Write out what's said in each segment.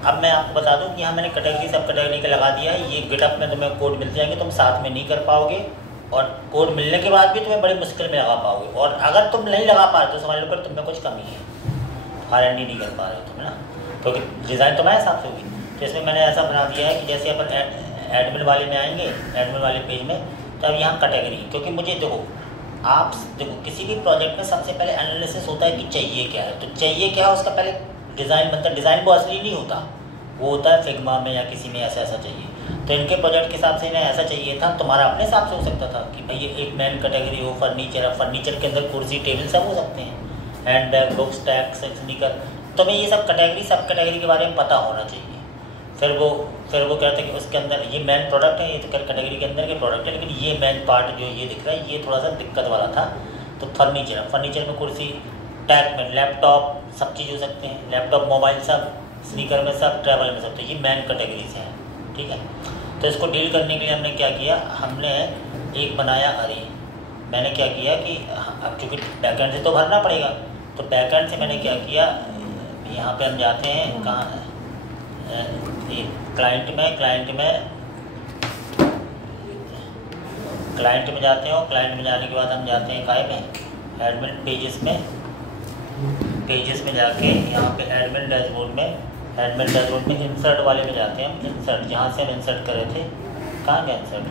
अब मैं आपको बता दूं कि यहाँ मैंने कैटेगरी सब कैटेगरी का लगा दिया है। ये गिटअप में तुम्हें कोड मिल जाएंगे, तुम साथ में नहीं कर पाओगे, और कोड मिलने के बाद भी तुम्हें बड़ी मुश्किल में लगा पाओगे। और अगर तुम नहीं लगा पा रहे तो समझ लो फिर तुम में कुछ कमी है, R&D नहीं कर पा रहे हो तुम ना, क्योंकि डिज़ाइन तुम्हारे हिसाब से होगी। तो इसमें मैंने ऐसा बना दिया है कि जैसे अपन एडमिन वाले में आएंगे, एडमिन वाले पेज में, तो अब यहाँ कैटेगरी, क्योंकि मुझे देखो आप देखो किसी भी प्रोजेक्ट में सबसे पहले एनालिसिस होता है कि चाहिए क्या है। तो चाहिए क्या है उसका पहले डिज़ाइन बनता है। डिज़ाइन वो असली नहीं होता, वो होता है फिग्मा में या किसी में ऐसा ऐसा चाहिए। तो इनके प्रोजेक्ट के हिसाब से इन्हें ऐसा चाहिए था, तुम्हारा अपने हिसाब से हो सकता था कि भाई ये एक मेन कैटेगरी हो फर्नीचर, अब फर्नीचर के अंदर कुर्सी टेबल सब हो सकते हैं, hand bag books tax sneaker. तुम्हें ये सब कैटेगरी के बारे में पता होना चाहिए। फिर वो कहते हैं कि उसके अंदर ये मेन प्रोडक्ट है, ये तो कैटेगरी के अंदर के प्रोडक्ट है, लेकिन ये मेन पार्ट जो ये दिख रहा है ये थोड़ा सा दिक्कत वाला था। तो फर्नीचर में कुर्सी, टैग में लैपटॉप सब चीज़ हो सकते हैं, लैपटॉप मोबाइल सब, स्नीकर में सब, ट्रैवल में सब। तो ये मेन कैटेगरीज हैं, ठीक है। तो इसको डील करने के लिए हमने क्या किया, हमने एक बनाया अरे। मैंने क्या किया कि अब चूँकि बैकएंड से तो भरना पड़ेगा, तो बैकएंड से मैंने क्या किया, यहाँ पे हम जाते हैं कहाँ, क्लाइंट में जाते हैं, और क्लाइंट में जाने के बाद हम जाते हैं काय में, एडमिन पेजेस में जाके यहाँ पे एडमिन डैशबोर्ड में इंसर्ट वाले में जाते हैं हम। इंसर्ट जहाँ से हम इंसर्ट करे थे, कहाँ गया इंसर्ट,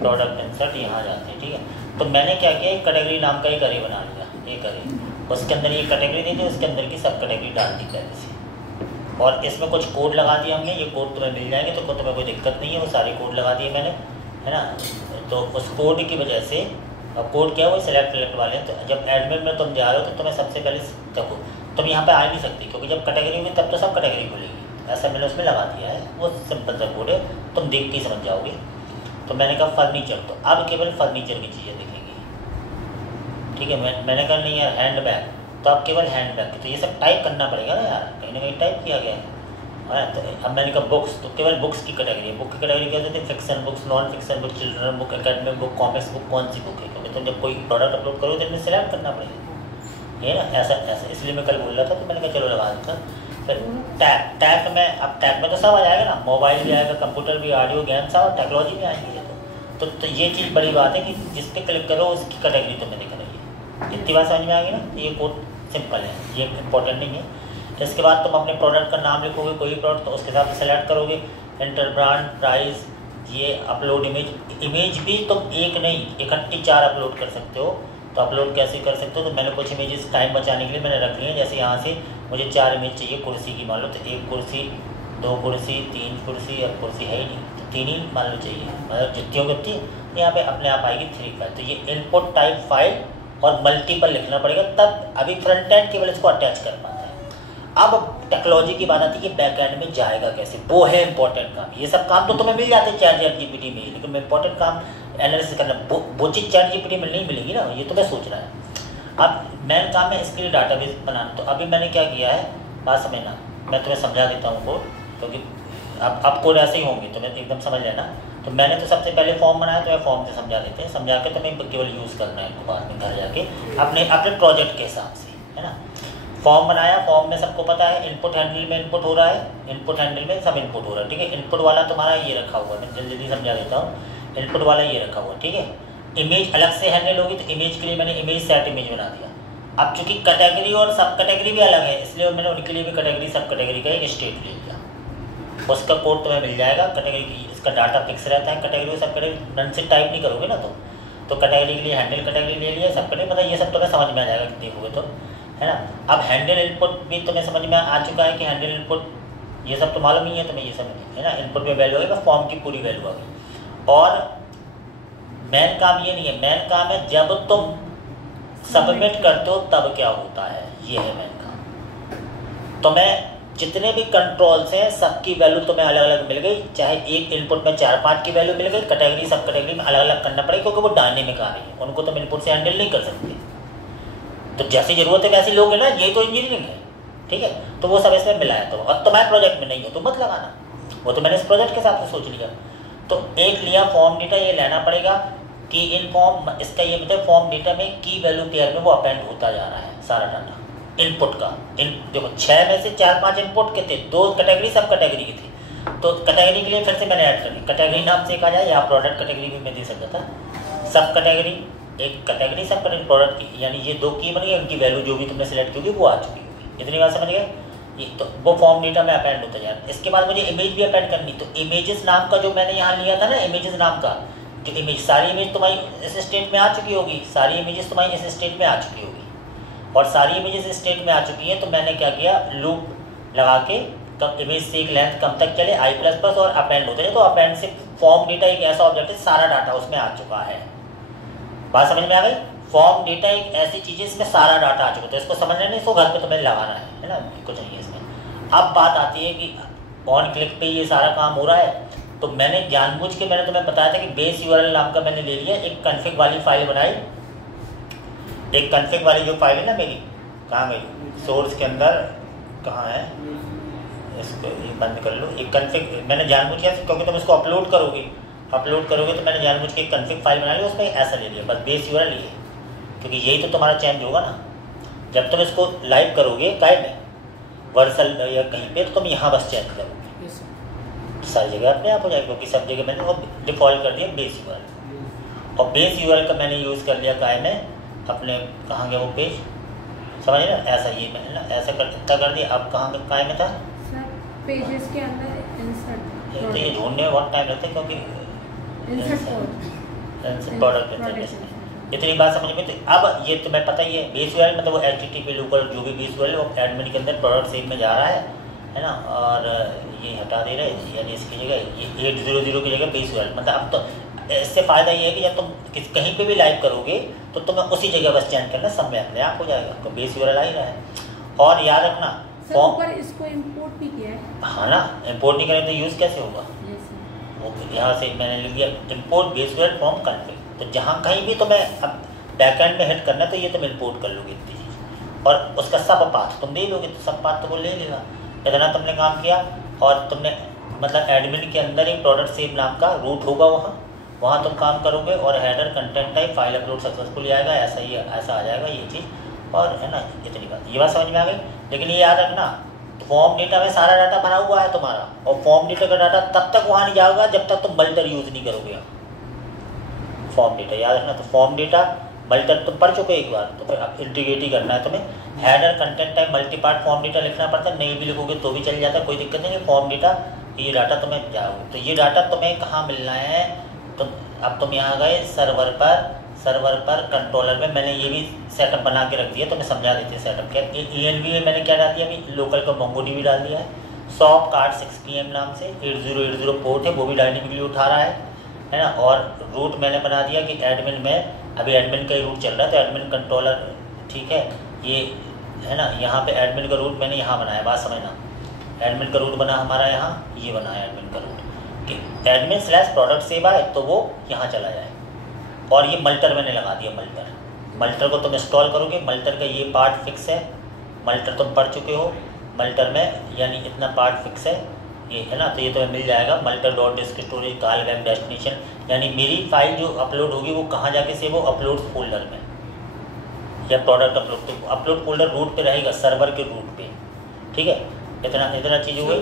प्रोडक्ट इंसर्ट, यहाँ जाते हैं, ठीक है। तो मैंने क्या किया, एक कैटेगरी नाम का एक अरे बना लिया, एक अरे, उसके अंदर ये कैटेगरी नहीं थी, उसके अंदर की सब कैटेगरी डाल दी पहले से, और इसमें कुछ कोड लगा दिया हमने। ये कोड तुम्हें मिल जाएंगे तो तुम्हें कोई दिक्कत नहीं है, वो सारे कोड लगा दिए मैंने, है ना। तो उस कोड की वजह से, अब कोड क्या है वो सिलेक्ट वाले हैं। तो जब एडमिन में तुम जा रहे हो तो तुम्हें सबसे पहले देखो, तुम यहाँ पे आ नहीं सकते, क्योंकि जब कैटेगरी होगी तब तो सब कैटेगरी खुलेगी। ऐसा मैंने उसमें लगा दिया है, वो सिंपल सा कोड है, तुम देख के ही समझ जाओगे। तो मैंने कहा फर्नीचर, तो अब केवल फर्नीचर की चीज़ें दिखेंगी, ठीक है। मैंने कहा नहीं यार हैंड बैग, तो अब केवल हैंड बैग, तो ये सब टाइप करना पड़ेगा ना यार, कहीं ना कहीं टाइप किया गया है। तो अब मैंने कहा बुक्स, तो केवल बुक्स की कैटेगरी है। बुक की कैटेगरी क्या होती है, fiction books, non fiction book, children book, academic book, comics book, कौन सी बुक है, क्योंकि तुम जब कोई प्रोडक्ट अपलोड करो तो इनमें सेलेक्ट करना पड़ेगा, ये ना, ऐसा इसलिए मैं कल बोल रहा था, तो मैंने कहा चलो लगा देता। फिर टैग में, अब टैग में तो सब आ जाएगा ना, मोबाइल भी आएगा, कंप्यूटर भी, ऑडियो गेम सब, टेक्नोलॉजी भी आएंगी। तो ये चीज़ बड़ी बात है कि जिस पे क्लिक करो उसकी कैटेगरी तुम्हें दिख रही है। इतनी बात समझ में आ गई ना, तो ये कोड सिंपल है, ये इंपॉर्टेंट नहीं है। इसके बाद तुम अपने प्रोडक्ट का नाम लिखोगे, कोई प्रोडक्ट, तो उसके हिसाब से सेलेक्ट करोगे, इंटर ब्रांड, प्राइस, ये अपलोड इमेज भी तुम एक नहीं इकट्ठी 4 अपलोड कर सकते हो। तो अपलोड कैसे कर सकते हो, तो मैंने कुछ इमेजेस टाइम बचाने के लिए मैंने रख लिए। जैसे यहाँ से मुझे 4 इमेज चाहिए कुर्सी की, मान लो, तो 1 कुर्सी, 2 कुर्सी, 3 कुर्सी, अब कुर्सी है ही नहीं तो 3 ही मान लो चाहिए, मतलब जितनी होगी उतनी, तो यहाँ पे अपने आप आएगी 3 फाइल। तो ये इनपुट टाइप फाइल और मल्टीपल लिखना पड़ेगा, तब अभी फ्रंट एंड केवल इसको अटैच कर पाता है। अब टेक्नोलॉजी की बात आती है कि बैक एंड में जाएगा कैसे, वो है इंपॉर्टेंट काम। ये सब काम तो तुम्हें मिल जाते हैं ChatGPT में, लेकिन इंपॉर्टेंट काम एनालिसिस करना, वो चीज़ ChatGPT में नहीं मिलेगी ना, ये तुम्हें सोचना है। अब मेन काम है इसके लिए डाटाबेस बनाना। तो अभी मैंने क्या किया है, बात समझना, मैं तुम्हें समझा देता हूँ कोड, क्योंकि अब कोड ऐसे ही होंगे, तुम्हें एकदम समझ लेना। तो मैंने तो सबसे पहले फॉर्म बनाया, तो मैं फॉर्म से समझा देते हैं, समझा के तुम्हें केवल यूज़ करना है इनको बाद में घर जाके अपने प्रोजेक्ट के हिसाब से, है ना। फॉर्म बनाया, फॉर्म में सबको पता है इनपुट हैंडल में इनपुट हो रहा है, इनपुट हैंडल में सब इनपुट हो रहा है, ठीक है। इनपुट वाला तुम्हारा ये रखा हुआ है, मैं जल्दी समझा देता हूँ। इनपुट वाला ये रखा हुआ है, ठीक है। इमेज अलग से हैंडल होगी, तो इमेज के लिए मैंने इमेज सेट इमेज बना दिया। अब चूँकि कैटेगरी और सब कैटेगरी भी अलग है, इसलिए मैंने उनके लिए भी कैटेगरी सब कैटेगरी का एक स्टेट ले लिया। उसका कोड तुम्हें मिल जाएगा, कैटेगरी की इसका डाटा फिक्स रहता है। कैटेगरी सब कैटेगरी नन से टाइप नहीं करोगे ना, तो कैटेगरी के लिए हैंडल कैटेगरी ले लिया, सब कैटेगरी, मतलब ये सब तुम्हें समझ में आ जाएगा देखोगे तो, है ना। अब हैंडल इनपुट भी तुम्हें समझ में आ चुका है कि हैंडल इनपुट ये सब तो मालूम ही है तुम्हें, ये सब है ना। इनपुट में वैल्यू होगी, फॉर्म की पूरी वैल्यू आ गई। और मेन काम ये नहीं है, मेन काम है जब तुम सबमिट करते हो तब क्या होता है, ये है मेन काम। तो मैं जितने भी कंट्रोल्स हैं सबकी वैल्यू तुम्हें अलग अलग मिल गई, चाहे एक इनपुट में 4-5 की वैल्यू मिल गई, कैटेगरी सब कैटेगरी में अलग अलग करना पड़ेगा, क्योंकि वो डायनेमिक आ रही है, उनको तुम इनपुट से हैंडल नहीं कर सकते। तो जैसी जरूरत है वैसे लोगे ना, ये तो इंजीनियरिंग है, ठीक है। तो वो सब इसमें मिलाया, तो अब तुम्हारे प्रोजेक्ट में नहीं है तो मत लगाना, वो तो मैंने इस प्रोजेक्ट के हिसाब से सोच लिया। तो एक लिया फॉर्म डेटा, ये लेना पड़ेगा कि इन फॉर्म, इसका ये मतलब फॉर्म डेटा में की वैल्यू पेयर में वो अपेंड होता जा रहा है सारा डाटा, इनपुट का। देखो 6 में से 4-5 इनपुट के थे, 2 कैटेगरी सब कैटेगरी के थे, तो कैटेगरी के लिए फिर से मैंने ऐड कर दी। कैटेगरी नाम से कहा जाए या प्रोडक्ट कैटेगरी भी मैं दे सकता था। सब कैटेगरी, एक कैटेगरी सब कैटेगरी प्रोडक्ट की, यानी ये 2 की बन गई, उनकी वैल्यू जो भी तुमने सेलेक्ट की होगी वो आ चुकी होगी। इतनी बात समझ गए? ये तो वो फॉर्म डेटा में अपेंड होता जाए। इसके बाद मुझे इमेज भी अपेंड करनी, तो इमेजेस नाम का जो मैंने यहाँ लिया था ना, इमेजेस नाम का जो इमेज, सारी इमेज तुम्हारी इस स्टेट में आ चुकी होगी, सारी इमेजेस तुम्हारी इस स्टेट में आ चुकी होगी, और सारी इमेजेस इस स्टेट में आ चुकी हैं। तो मैंने क्या किया, लूप लगा के कब इमेज से एक लेंथ कम तक चले i++ और अपेंड होते हैं। तो अपेंड से फॉर्म डेटा एक ऐसा ऑब्जेक्ट है, सारा डाटा उसमें आ चुका है। बात समझ में आ गई? फॉर्म डेटा एक ऐसी चीज़ है इसमें सारा डाटा आ चुका है, तो इसको समझना नहीं, इसको घर पे तुम्हें लगाना है ना, कुछ नहीं है इसमें। अब बात आती है कि ऑन क्लिक पे ये सारा काम हो रहा है, तो मैंने जानबूझ के मैंने तुम्हें बताया था कि बेस URL नाम का मैंने ले लिया, एक कॉन्फ़िग वाली फाइल बनाई। एक कॉन्फ़िग वाली जो फाइल है ना मेरी, कहाँ गई, सोर्स के अंदर कहाँ है, इसको ये बंद कर लो। एक कॉन्फ़िग मैंने जानबूझ के, क्योंकि तुम इसको अपलोड करोगे तो मैंने जानबूझ के एक कॉन्फ़िग फाइल बना ली, उसमें ऐसा ले लिया बस बेस URL ये, क्योंकि यही तो तुम्हारा चेंज होगा ना। जब तुम इसको लाइव करोगे काय में वर्सल या कहीं पे, तो तुम यहाँ बस चेंज करोगे, सारी जगह अपने आप हो जाएगी, क्योंकि सब जगह मैंने वो डिफ़ॉल्ट कर दिया बेस URL। और बेस URL का मैंने यूज़ कर लिया काय में अपने, कहाँ गया वो पेज, समझ ना, ऐसा ये मैंने ना ऐसा कर दिया। अब कहाँ काय में था पेजेस के अंदर इंसर्ट, तो ये ढूंढने में बहुत टाइम लगता है, क्योंकि प्रोडक्ट। इतनी बात समझ में। तो अब ये तुम्हें पता ही है, बेस URL मतलब वो HTTP लोकल जो भी बेस URL वो एडमिन के अंदर प्रोडक्ट सेव में जा रहा है ना, और ये हटा दे रहे हैं, यानी इसकी जगह ये 800 की जगह बेस URL। मतलब अब तो इससे फ़ायदा ये है कि जब तुम कहीं पे भी लाइव करोगे तो तुम्हें उसी जगह बस चेंज करना, सब में अपने आप हो जाएगा, तो बेस URL आ ही रहा है। और याद रखना फॉर्म पर इसको इंपोर्ट भी किया है, हाँ ना, इंपोर्ट नहीं करें तो यूज़ कैसे होगा? यहाँ से मैंने लिख दिया import base URL from config. तो जहाँ कहीं भी तुम्हें अब बैकएंड में हिट करना है तो ये तुम इंपोर्ट कर लोगे इतनी चीज़, और उसका सब पाथ तुम दे लोगे, तो सब पाथ तो वो ले लेगा। इतना तुमने काम किया, और तुमने मतलब एडमिन के अंदर एक प्रोडक्ट सेव नाम का रूट होगा, वहाँ तुम काम करोगे, और header content type file upload successfully आएगा, ऐसा आ जाएगा ये चीज़, और है ना, इतनी बात, ये बात समझ में आ गई। लेकिन ये याद रखना, फॉर्म डेटा में सारा डाटा भरा हुआ है तुम्हारा, और फॉर्म डेटा का डाटा तब तक वहाँ नहीं जाएगा जब तक तुम मल्टर यूज़ नहीं करोगे। फॉर्म डेटा याद रखना, तो फॉर्म डेटा मल्टर तुम पढ़ चुके एक बार, तो फिर अब इंटीग्रेट ही करना है तुम्हें। Header content type multipart form data लिखना पड़ता है, नहीं भी लिखोगे तो भी चल जाता है, कोई दिक्कत नहीं है। फॉर्म डेटा ये डाटा तुम्हें जाओगे, तो ये डाटा तुम्हें कहाँ मिलना है, अब तुम यहाँ गए सर्वर पर कंट्रोलर में मैंने ये भी सेटअप बना के रख दिया, तो मैं समझा देती हूँ सेटअप क्या। ENV में मैंने क्या डाल दिया, अभी लोकल का MongoDB डाल दिया है, सॉफ्ट कार्ड 6PM नाम से 8080 पोर्ट है, वो भी डायनेमिकली उठा रहा है ना। और रूट मैंने बना दिया कि एडमिन में, अभी एडमिन का ही रूट चल रहा है, तो एडमिन कंट्रोलर, ठीक है, ये है ना, यहाँ पे एडमिन का रूट मैंने यहाँ बनाया, बात समझना, एडमिन का रूट बना हमारा यहाँ, ये बना है एडमिन का रूट कि admin/प्रोडक्ट सेव आए तो वो यहाँ चला जाए। और ये मल्टर मैंने लगा दिया, मल्टर को तुम इंस्टॉल करोगे, मल्टर का ये पार्ट फिक्स है, मल्टर तुम पढ़ चुके हो, मल्टर में यानी इतना पार्ट फिक्स है ये, है ना, तो ये तुम्हें मिल जाएगा मल्टर.डिस्क स्टोरेज काल वेब डेस्टिनेशन, यानी मेरी फाइल जो अपलोड होगी वो कहाँ जाके सेव हो, अपलोड फोल्डर में, या प्रोडक्ट अपलोड, तो अपलोड फोल्डर रूट पे रहेगा, सर्वर के रूट पे, ठीक है। इतना चीज़ हो गई।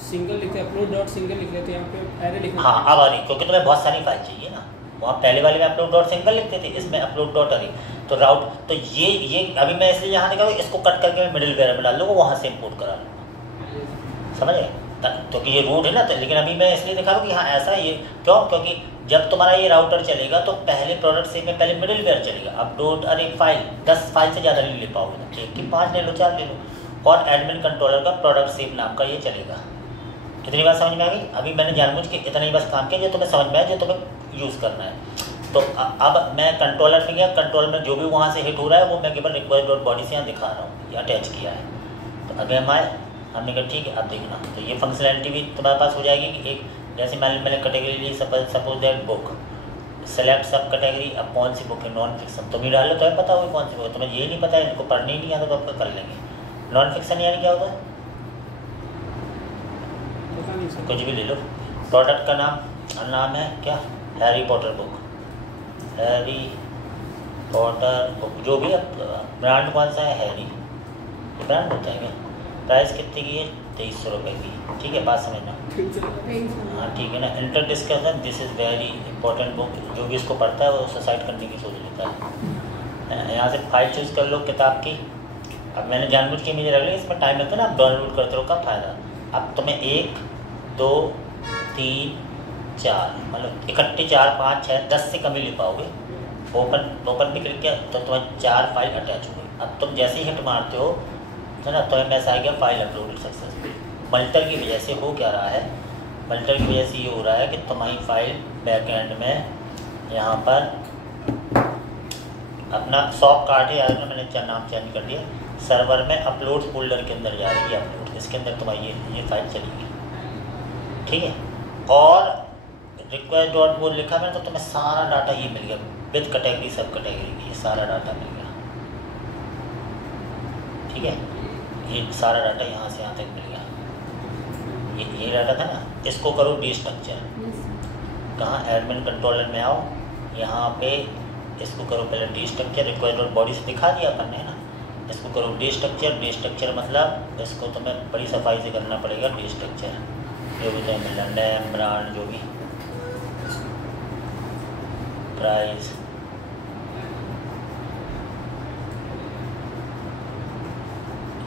सिंगल लिखते हैं, upload.single लिख लेते हैं, यहाँ पे एरे लिखना। हाँ, अब आ रही, क्योंकि तुम्हें बहुत सारी फाइल चाहिए ना, वहाँ पहले वाले में upload.single लिखते थे, इसमें upload.array, तो राउट, तो ये अभी मैं इसलिए यहाँ दिखा, इसको कट करके मैं मिडिल वेयर में डाल लूँगा, वहाँ से इंपोर्ट करा लूँगा, समझ गए, क्योंकि ये रूट है ना। तो लेकिन अभी मैं इसलिए दिखा रहा हूँ कि हाँ ऐसा ये क्यों, क्योंकि जब तुम्हारा ये राउटर चलेगा तो पहले प्रोडक्ट सेव में पहले मिडिल वेयर चलेगा। अपलोड फाइल 10 फाइल से ज़्यादा नहीं ले पाओगे, एक की 5 ले लो, 4 ले लो, और एडमिन कंट्रोलर का प्रोडक्ट सेव नाम का ये चलेगा। इतनी बात समझ में आ गई। अभी मैंने जानबूझ के इतना ही बस काम किया जो तुम्हें समझ में आया, जो तुम्हें यूज़ करना है। तो अब मैं कंट्रोलर में गया, कंट्रोलर में जो भी वहाँ से हिट हो रहा है वो मैं केवल request.body से यहाँ दिखा रहा हूँ, या अटैच किया है। तो अभी हम आए, हमने कहा ठीक है अब देखना, तो ये फंक्शनैलिटी भी तुम्हारे पास हो जाएगी कि एक जैसे मैंने कैटेगरी ली, suppose that book, select sub category. अब कौन सी बुक है, नॉन फिक्सन, तुम ही डाल लो तो पता होगी कौन सी बुक है। तुम्हें ये नहीं पता है, इनको पढ़ने ही नहीं आता तो आपका कर लेंगे। नॉन फिक्सन यानी क्या होता है, कुछ भी ले लो। प्रोडक्ट का नाम है क्या, Harry Potter book, Harry Potter book, जो भी ब्रांड कौन सा है, हैरी, ये ब्रांड होता है क्या? प्राइस कितने की है? 2300 रुपये की, ठीक है, बात समझना। हाँ ठीक है ना। Inter discussion, this is very important book, जो भी इसको पढ़ता है वो सुसाइड करने की सोच लेता है। यहाँ से फाइल चूज़ कर लो किताब की। अब मैंने जानबूझ के इमेज रख ली, इसमें टाइम लगता है ना, आप डाउनलोड करते रहो, का फ़ायदा। अब तुम्हें 1 2 3 4 मतलब इकट्ठे 4 5 6 10 से कम ही लिख पाओगे। ओपन भी क्लिक किया तो तुम्हें 4 फाइल अटैच हो गई। अब तुम जैसे ही हिट मारते हो है ना, तो मैसेज आ गया फाइल अपलोडेड सक्सेसफुल। मल्टर की वजह से हो क्या रहा है? मल्टर की वजह से ये हो रहा है कि तुम्हारी फाइल बैकएंड में यहाँ पर अपना सॉफ्ट कार्ड है, यार मैंने नाम चेंज कर दिया, सर्वर में अपलोड फोल्डर के अंदर जा रही है अपलोड, इसके अंदर तुम्हारी ये फाइल चलेगी, ठीक है। और रिक्वेस्ट डॉट बोर्ड लिखा मैंने, तो तुम्हें सारा डाटा ये मिल गया विद कैटेगरी सब कैटेगरी की, ये सारा डाटा मिल गया, ठीक है। ये सारा डाटा यहाँ से यहाँ तक मिल गया, ये डाटा था ना। इसको करो डीस्ट्रक्चर, कहाँ एडमिन कंट्रोलर में आओ, यहाँ पे इसको करो पहले डीस्ट्रक्चर, रिक्वेस्ट डॉट बॉडी से दिखा दिया अपन ने ना, इसको करो डीस्ट्रक्चर। डीस्ट्रक्चर मतलब इसको तुम्हें बड़ी सफाई से करना पड़ेगा। डीस्ट्रक्चर जो भी तुम्हें मिल रहा, नेम ब्रांड जो भी, प्राइस,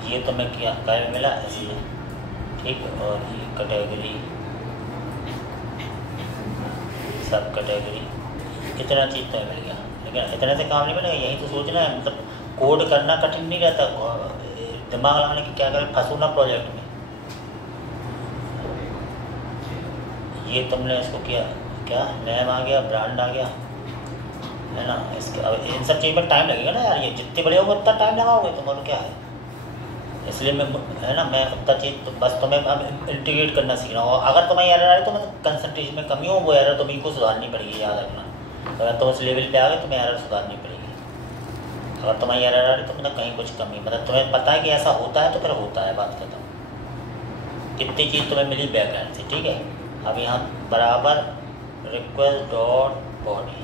ये तुम्हें क्या काय में मिला ऐसे, ठीक। और ये कैटेगरी, सब कैटेगरी, इतना चीज़ तो मिल गया, लेकिन इतने से काम नहीं बनेगा। यही तो सोचना है, मतलब कोड करना कठिन नहीं रहता, दिमाग लगाने की क्या करें, फंसू ना प्रोजेक्ट में। ये तुमने इसको किया, क्या नेम आ गया, ब्रांड आ गया, है ना। इसके अब इन सब चीज़ में टाइम लगेगा ना यार, ये जितने बड़े होंगे उतना टाइम लगाओगे तुम, और क्या है। इसलिए मैं है ना, मैं उतना चीज़ तो बस तुम्हें अब इंटीग्रेट करना सीखना हो। अगर तुम्हें एरर आ रही तो मतलब कंसंट्रेशन में कमी हो, वो एरर तुम्हें को सुधारनी पड़ेगी, याद रखना। अगर तुम उस लेवल पे आ गए तुम्हें एरर सुधारनी पड़ेगी। अगर तुम्हारी एरर आ रही तो मतलब कहीं कुछ कमी, मतलब तुम्हें पता है कि ऐसा होता है तो फिर होता है, बात खत्म। इतनी चीज़ तुम्हें मिली बैकएंड से, ठीक है। अब यहाँ बराबर रिक्वेस्ट डॉट बॉडी,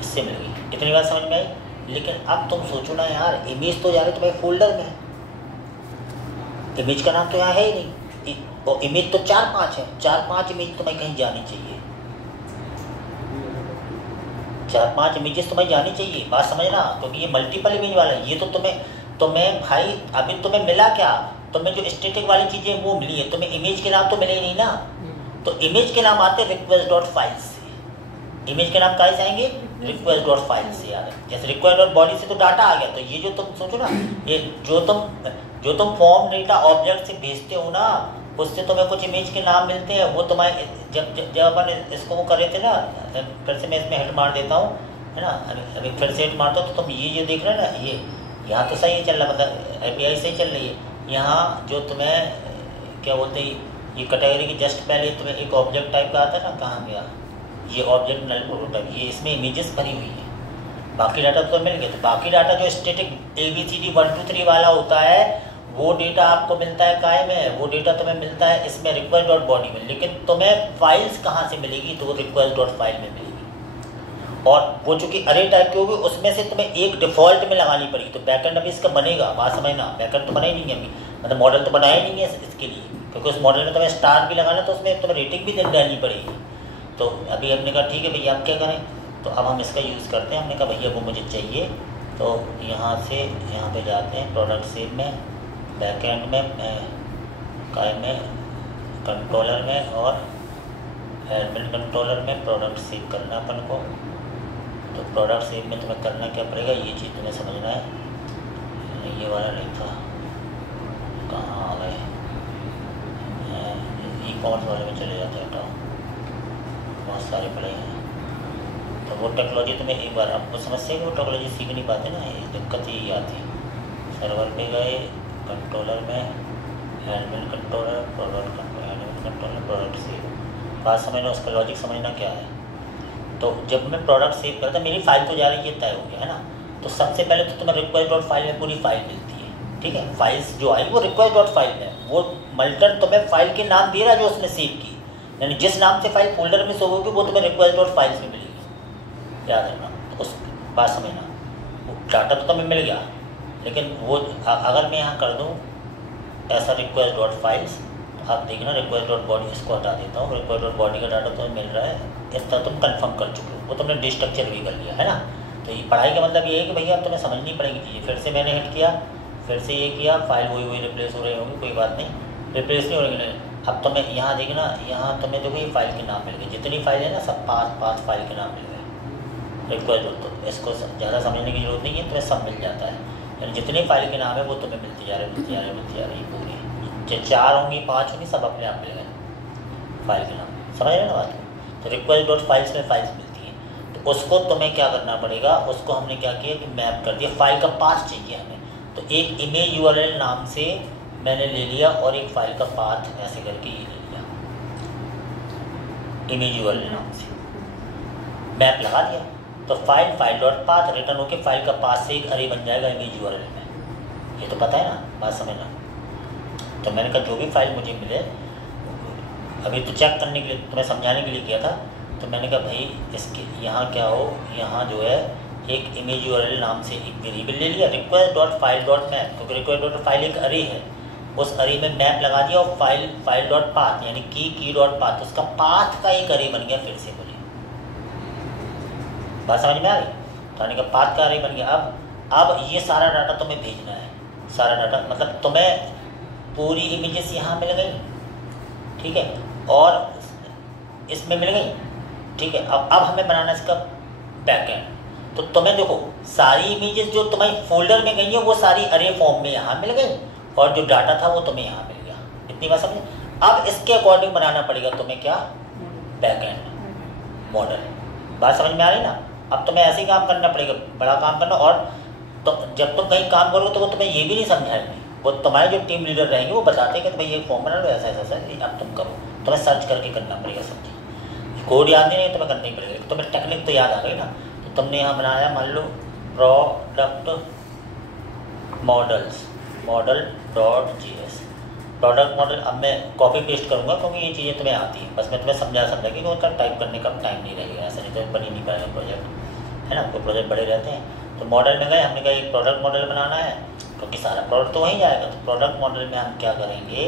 इससे मिल गई, इतनी बात समझ में आई। लेकिन अब तुम सोचो ना यार, इमेज तो जा रही तुम्हारे फोल्डर में, इमेज का नाम तो यहाँ है ही नहीं, और इमेज तो 4-5 है, 4-5 इमेज तुम्हें कहीं जानी चाहिए, 4-5 इमेजेस तुम्हें जानी चाहिए, बात समझना, क्योंकि ये मल्टीपल इमेज वाला है। ये तो तुम्हें भाई अभी तुम्हें मिला क्या, तुम्हें जो स्टैटिक वाली चीज़ें वो मिली है, तुम्हें इमेज के नाम तो मिले ही नहीं ना। तो इमेज के नाम आते रिक्वेस्ट डॉट फाइल से, इमेज के नाम कहाँ से आएंगे, रिक्वेस्ट डॉट फाइल से यार। जैसे रिक्वेस्ट डॉट बॉडी से तो डाटा आ गया, तो ये जो तुम सोचो ना, ये जो तुम फॉर्म डेटा ऑब्जेक्ट से भेजते हो ना, उससे तुम्हें कुछ इमेज के नाम मिलते हैं, वो तुम्हारे जब अपन इसको वो कर रहे थे ना, फिर से मैं इसमें हिट मार देता हूँ, है ना। अभी फिर से हिट मारता हूँ तो तुम ये देख रहे हो ना, ये यहाँ तो सही चल रहा, मतलब API सही चल रही है। यहाँ जो तुम्हें क्या बोलते हैं, ये कैटेगरी की जस्ट पहले तुम्हें एक ऑब्जेक्ट टाइप का आता है ना, कहाँ गया ये ऑब्जेक्ट नल प्रोटोटाइप, ये इसमें इमेजेस भरी हुई है, बाकी डाटा तो मिल गया। तो बाकी डाटा जो स्टैटिक ABCD 1 2 3 वाला होता है, वो डेटा आपको मिलता है काय में, वो डेटा तुम्हें मिलता है इसमें रिक्वेस्ट डॉट बॉडी में। लेकिन तुम्हें फाइल्स कहाँ से मिलेगी, तो वो रिक्वेस्ट डॉट फाइल में मिलेगी। और वो चूँकि अरे टाइप की होगी, उसमें से तुम्हें एक डिफ़ॉल्ट में लगानी पड़ेगी। तो बैकएंड अभी इसका बनेगा, बात समझना, बैकएंड तो बना ही नहीं है अभी, मतलब मॉडल तो बनाया ही नहीं है इसके लिए, क्योंकि उस मॉडल में तुम्हें स्टार भी लगाना, तो उसमें तुम्हें रेटिंग भी डालनी पड़ेगी। तो अभी हमने कहा ठीक है भैया, आप क्या करें, तो अब हम इसका यूज़ करते हैं। हमने कहा भैया वो मुझे चाहिए, तो यहाँ से यहाँ पे जाते हैं प्रोडक्ट सेव में, बैकएंड में, काय में, कंट्रोलर में, और एडमिन कंट्रोलर में प्रोडक्ट सेव करना अपन को। तो प्रोडक्ट सेव में तुम्हें करना क्या पड़ेगा, ये चीज़ तुम्हें समझना है। ये वाला नहीं था, कहाँ आ गए, ई-कॉमर्स वाले में चले जाते हैं, बहुत सारे पड़े हैं। तो वो टेक्नोलॉजी तुम्हें एक बार आपको समस्या है कि वो टेक्नोलॉजी सीख नहीं पाते ना, ये दिक्कत ही आती है। सर्वर पे गए, कंट्रोलर में, admin controller, product controller, admin controller, product save, बात समझना, उसका लॉजिक समझना क्या है। तो जब मैं प्रोडक्ट सेव करता, मेरी फाइल तो जा रही है, तय हो गया है ना। तो सबसे पहले तो तुम्हें रिक्वेस्ट डॉट फाइल में पूरी फाइल मिलती है, ठीक है। फाइल्स जो आई वो रिक्वेस्ट डॉट फाइल में, वो मल्टर तुम्हें फाइल के नाम दे रहा है जो उसने सेव की, यानी जिस नाम से फाइल फोल्डर में सेव होगी वो तुम्हें रिक्वेस्ट डॉट फाइल्स में मिलेगी, याद रखना। तो उस बात समझना, वो डाटा तो तुम्हें मिल गया, लेकिन वो अगर मैं यहाँ कर दूँ ऐसा रिक्वेस्ट डॉट फाइल्स, आप देखना रिक्वेस्ट डॉट बॉडी, इसको हटा देता हूँ। रिक्वेस्ट डॉट बॉडी का डाटा तुम्हें मिल रहा है, इतना तुम कंफर्म कर चुके हो, वो तुमने डिस्ट्रक्चर भी कर लिया है ना। तो ये पढ़ाई का मतलब ये है कि भैया अब तुम्हें समझनी पड़ेगी चीज़ें। फिर से मैंने हिट किया, फिर से ये किया, फाइल वही रिप्लेस हो रही होगी, कोई बात नहीं, रिप्लेस नहीं हो रही। अब तुम्हें यहाँ देखना, यहाँ तुम्हें देखो ये फाइल के नाम मिल गए, जितनी फाइल है ना सब 5 फाइल के नाम मिल गए रिक्वेस्ट। तो इसको ज़्यादा समझने की जरूरत नहीं है, तुम्हें सब मिल जाता है। यानी जितनी फाइल के नाम है वो तुम्हें मिलती जा रही पूरी। 4 होंगी 5 होंगी, सब अपने आप मिल गए फाइल के नाम, समझ रहे ना बात को। तो रिक्वेस्ट डॉट फाइल्स में फाइल्स मिलती हैं, तो उसको तुम्हें क्या करना पड़ेगा, उसको हमने क्या किया कि मैप कर दिया। फाइल का पाथ चाहिए हमें, तो एक इमेज यूआरएल नाम से मैंने ले लिया और एक फाइल का पाथ ऐसे करके ये ले लिया, इमेज यूआरएल नाम से मैप लगा दिया। तो फाइल डॉट पाथ रिटर्न होकर फाइल का पाथ से एक अरे बन जाएगा इमेज यूआरएल में। ये तो पता है ना, बात समझना। तो मैंने कहा जो भी फाइल मुझे मिले, अभी तो चेक करने के लिए, तुम्हें समझाने के लिए किया था, तो मैंने कहा भाई इसके यहाँ क्या हो, यहाँ जो है एक इमेज यूआरएल नाम से एक वेरिएबल ले लिया, request dot file dot map, क्योंकि रिक्वेस्ट डॉट फाइल एक अरे है, उस अरे में मैप लगा दिया, और फाइल डॉट पाथ यानी की डॉट पाथ, उसका पाथ का एक अरे बन गया। फिर से बोलिए, बात समझ में आ गई। तो का पाथ का अरे बन गया। अब ये सारा डाटा तुम्हें भेजना है, सारा डाटा मतलब तुम्हें पूरी इमेजेस यहाँ मिल गई, ठीक है, और इसमें मिल गई, ठीक है। अब हमें बनाना इसका बैकएंड। तो तुम्हें देखो सारी इमेजेस जो तुम्हारी फोल्डर में गई है वो सारी अरे फॉर्म में यहाँ मिल गई, और जो डाटा था वो तुम्हें यहाँ मिल गया। इतनी बात समझे। अब इसके अकॉर्डिंग बनाना पड़ेगा तुम्हें क्या, बैकएंड मॉडल। बात समझ में आ रही ना। अब तुम्हें ऐसे ही काम करना पड़ेगा, बड़ा काम करना। और तो जब तुम कहीं काम करोगे तो वो तुम्हें ये भी नहीं समझाएंगे, वो तुम्हारे जो टीम लीडर रहेंगे वो बताते हैं कि भाई ये फॉर्म बना लो, ऐसा ऐसा अब तुम करो। तुम्हें सर्च करके करना पड़ेगा सब चीज़। कोड याद नहीं है तुम्हें करना ही पड़ेगा। तुम्हें टेक्निक तो याद आ गई ना। तो तुमने यहाँ बनाया, मान लो product model dot GS product model. अब मैं कॉपी पेस्ट करूँगा क्योंकि ये चीज़ें तुम्हें आती हैं, बस मैं तुम्हें समझा कि वो टाइप करने का टाइम नहीं रहेगा, ऐसा नहीं तो बन ही नहीं पाएगा प्रोजेक्ट, है ना। तो प्रोजेक्ट बड़े रहते हैं। तो मॉडल में गए, हमने कहा एक प्रोडक्ट मॉडल बनाना है क्योंकि सारा प्रोडक्ट तो वहीं जाएगा। तो प्रोडक्ट मॉडल में हम क्या करेंगे,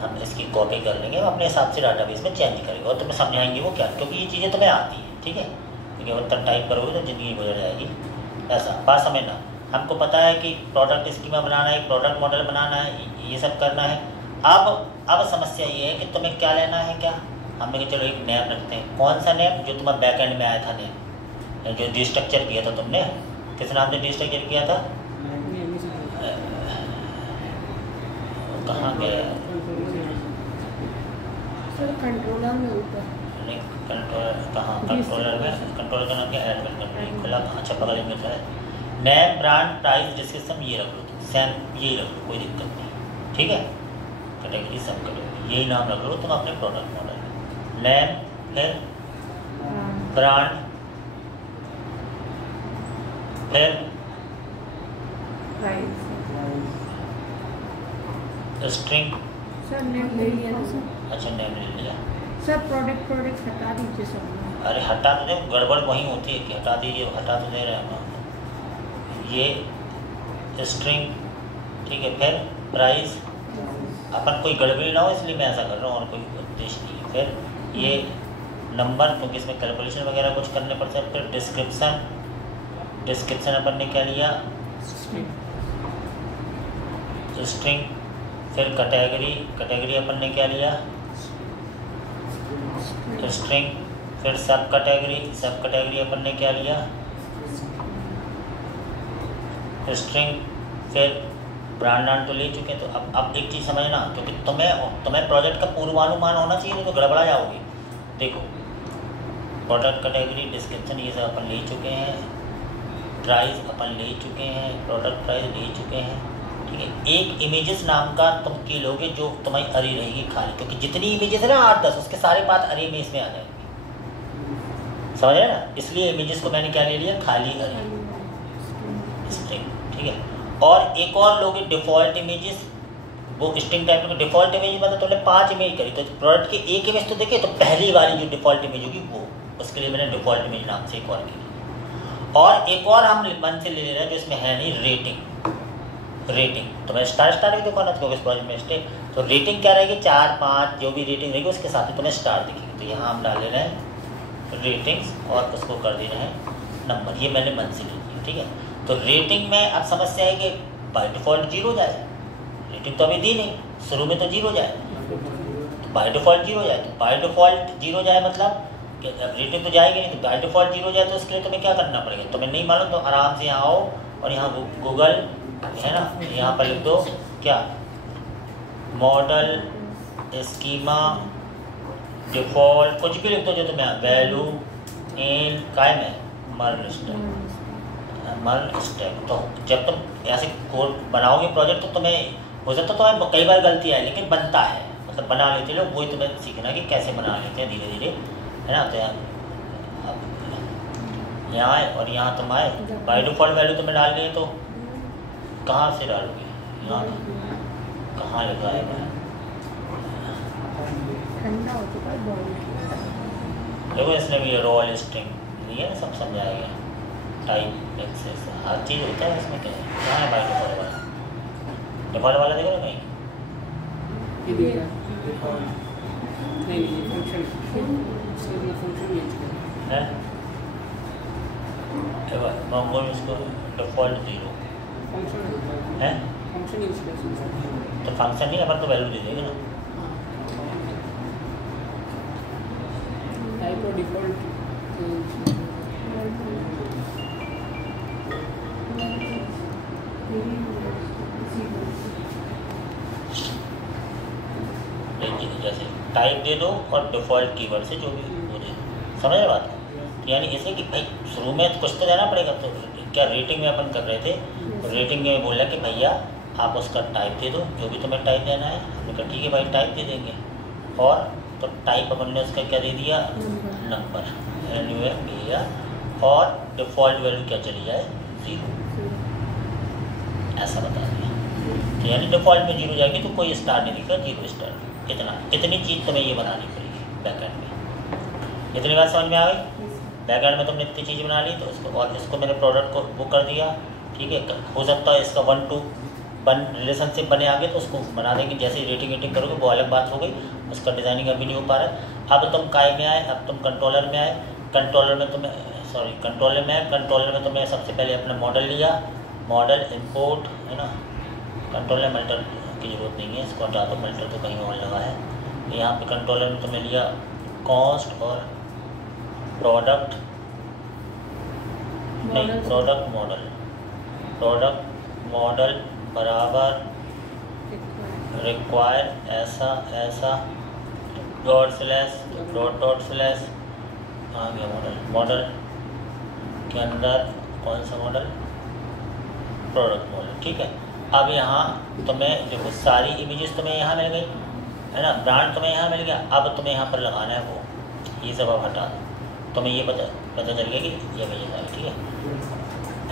हम इसकी कॉपी कर लेंगे, अपने हिसाब से डाटाबेस में चेंज करेंगे और तुम्हें समझाएंगे वो क्या, क्योंकि ये चीज़ें तुम्हें आती हैं, ठीक है। क्योंकि अगर तक टाइप करोगे तो ज़िंदगी गुजर जाएगी, ऐसा बात समझना। हमको पता है कि प्रोडक्ट स्कीमा बनाना है, प्रोडक्ट मॉडल बनाना है, ये सब करना है। अब समस्या ये है कि तुम्हें क्या लेना है, क्या हमने कहा चलो एक नेम रखते हैं। कौन सा नेम, जो तुम्हारा बैक एंड में आया था नेम, जो डिस्ट्रक्चर किया था तुमने, किस नाम से डिस्ट्रक्चर किया था, कहाँ गया सर, कंट्रोलर में ऊपर, नहीं कंट्रोलर कहाँ, कंट्रोलर का नाम क्या, एडमिन कंट्रोल खुला कहाँ, अच्छा बगल में है नेम ब्रांड प्राइस डिस्क्रिप्शन, ये रख लो तुम, सेम यही रख लो, कोई दिक्कत नहीं, ठीक है। कैटेगरी सब करो, यही नाम रख लो तुम अपने प्रोडक्ट मॉडल में। नेम, फिर ब्रांड, फिर स्ट्रिंग। सर नेम ले लिया ना सर। अच्छा नेम ले लिया सर। प्रोडक्ट हटा दीजिए सब। अरे हटा तो दे, गड़बड़ वहीं होती है कि हटा दीजिए, हटा तो दे रहे हैं हम। ये स्ट्रिंग, ठीक है। फिर प्राइस, अपन कोई गड़बड़ी ना हो इसलिए मैं ऐसा कर रहा हूँ, और कोई उद्देश्य नहीं है। फिर ये नंबर, क्योंकि इसमें कैलकुलेशन वगैरह कुछ करने पड़ते हैं। फिर डिस्क्रिप्शन अपन ने क्या लिया, स्ट्रिंग। फिर कैटेगरी अपन ने क्या लिया, स्ट्रिंग। फिर सब कैटेगरी अपन ने क्या लिया, स्ट्रिंग। फिर ब्रांड नाम तो ले चुके हैं। तो अब एक चीज़ समझना, क्योंकि तुम्हें प्रोजेक्ट का पूर्वानुमान होना चाहिए, नहीं तो गड़बड़ा जाओगे। देखो प्रोडक्ट कैटेगरी डिस्क्रिप्शन ये सब अपन ले चुके हैं, प्राइस अपन ले चुके हैं, प्रोडक्ट प्राइस ले चुके हैं, ठीक है। एक इमेजेस नाम का तुम की लोगे जो तुम्हारी अरे रहेगी खाली, क्योंकि जितनी इमेजेस है ना 8-10, उसके सारे बात अरे में इसमें आ जाएंगे, समझ रहे ना। इसलिए इमेजेस को मैंने क्या ले लिया, खाली अरे, स्ट्रिंग, ठीक है। और एक और लोगे डिफ़ॉल्ट इमेजेस, वो स्ट्रिंग टाइप का डिफ़ॉल्ट इमेज मतलब तुमने 5 इमेज करी, तो प्रोडक्ट की एक इमेज तो देखिए, तो पहली वाली जो डिफ़ॉल्ट इमेज होगी वो, उसके लिए मैंने डिफ़ॉल्ट इमेज नाम से एक और की। और एक और हम मन से ले रहे हैं जो इसमें है नहीं, रेटिंग। रेटिंग तो मैं स्टार भी दिखाना क्योंकि इस प्रोजेक्ट में स्टे तो रेटिंग क्या रहेगी 4 5 जो भी रेटिंग रहेगी उसके साथ ही तुम्हें स्टार दिखेगी। तो यहाँ हम डाल ले रहे हैं रेटिंग्स और उसको कर दे रहे हैं नंबर। ये मैंने मन से ले लिया, ठीक है। तो रेटिंग में अब समस्या है कि बाय डिफ़ॉल्ट 0 जाए, रेटिंग तो अभी दी नहीं, शुरू में तो 0 जाए, तो बाय डिफ़ॉल्ट 0 जाए। तो बाय डिफ़ॉल्ट 0 जाए मतलब कि अब रेटिंग तो जाएगी नहीं, तो बाय डिफ़ॉल्ट 0 जाए तो उसके लिए तुम्हें क्या करना पड़ेगा, तुम्हें नहीं मालूम तो आराम से यहाँ आओ और यहाँ गूगल है ना, यहाँ पर लिख दो क्या मॉडल स्कीमा डिफ़ॉल्ट कुछ भी लिख दो जो तुम्हें वैल्यू इन कायम है मर्ज स्टैक। तो जब तुम ऐसे कोड बनाओगे प्रोजेक्ट तो तुम्हें हो सकता तो तुम्हें कई बार गलती आए लेकिन बनता है, मतलब बना लेते लोग, वही तुम्हें सीखना कि कैसे बना लेते हैं धीरे धीरे, है ना। तो यहाँ आए और यहाँ तुम आए बाय डिफ़ॉल्ट वैल्यू तुम्हें डाल गई तो कहाँ से डालोगे, यहाँ कहाँ लिखा है ठंडा हो चुका है बॉडी। देखो इसने भी रोल स्ट्रिंग लिया ना, सब समझाया गया, टाइप एक्सेस हर चीज़ होता है इसमें। क्या है कहाँ है बाय डिफ़ॉल्ट वाला देखो ना कहीं है मैं इसको डिफ़ॉल्ट 0 है तो फंक्शन नहीं अपन तो वैल्यू दे देंगे ना। टाइप और डिफ़ॉल्ट जैसे टाइप दे दो और डिफ़ॉल्ट कीवर्ड से जो भी वो दे दो, समझ रहे बात। यानी इसे कि भाई शुरू में कुछ तो जाना पड़ेगा। तो क्या रेटिंग में अपन कर रहे थे, तो रेटिंग में बोला कि भैया आप उसका टाइप दे दो जो भी तुम्हें टाइप देना है। हमने कहा ठीक है भाई टाइप दे देंगे, और तो टाइप अपन ने उसका क्या दे दिया नंबर भैया, और डिफ़ॉल्ट वैल्यू क्या चली जाए 0, ऐसा बता दिया। तो यानी डिफ़ॉल्ट में 0 जाएगी तो कोई स्टार नहीं दिखेगा, 0 स्टार। इतनी चीज़ तुम्हें ये बनानी पड़ेगी बैकएंड में। इतनी बात समझ में आ गई। बैकएंड में तुमने इतनी चीज़ बना ली तो इसको, और इसको मैंने प्रोडक्ट को बुक कर दिया, ठीक है। हो सकता है इसका 1 to 1 रिलेशनशिप बने आगे तो उसको बना देंगे, जैसे ही रेटिंग करोगे वो अलग बात हो गई, उसका डिज़ाइनिंग अभी नहीं हो पा रहा है। अब तुम काय में आए, अब तुम कंट्रोलर में आए, कंट्रोलर में तुमने सबसे पहले अपना मॉडल लिया, मॉडल इंपोर्ट है ना। कंट्रोलर मल्टर की ज़रूरत नहीं है, इसको हटा दो, मल्टर तो कहीं और लगा है। यहाँ पे कंट्रोलर में तुमने लिया कॉस्ट और प्रोडक्ट मॉडल बराबर रिक्वायर ऐसा डॉट स्लैश आ गया मॉडल के अंदर कौन सा मॉडल प्रोडक्ट मॉडल, ठीक है। अब यहाँ तुम्हें देखो सारी इमेजेस तुम्हें यहाँ मिल गई है ना, ब्रांड तुम्हें यहाँ मिल गया। अब तुम्हें यहाँ पर लगाना है वो, ये सब अब हटा दो, तुम्हें ये पता चल गया कि ये भैया सारी, ठीक है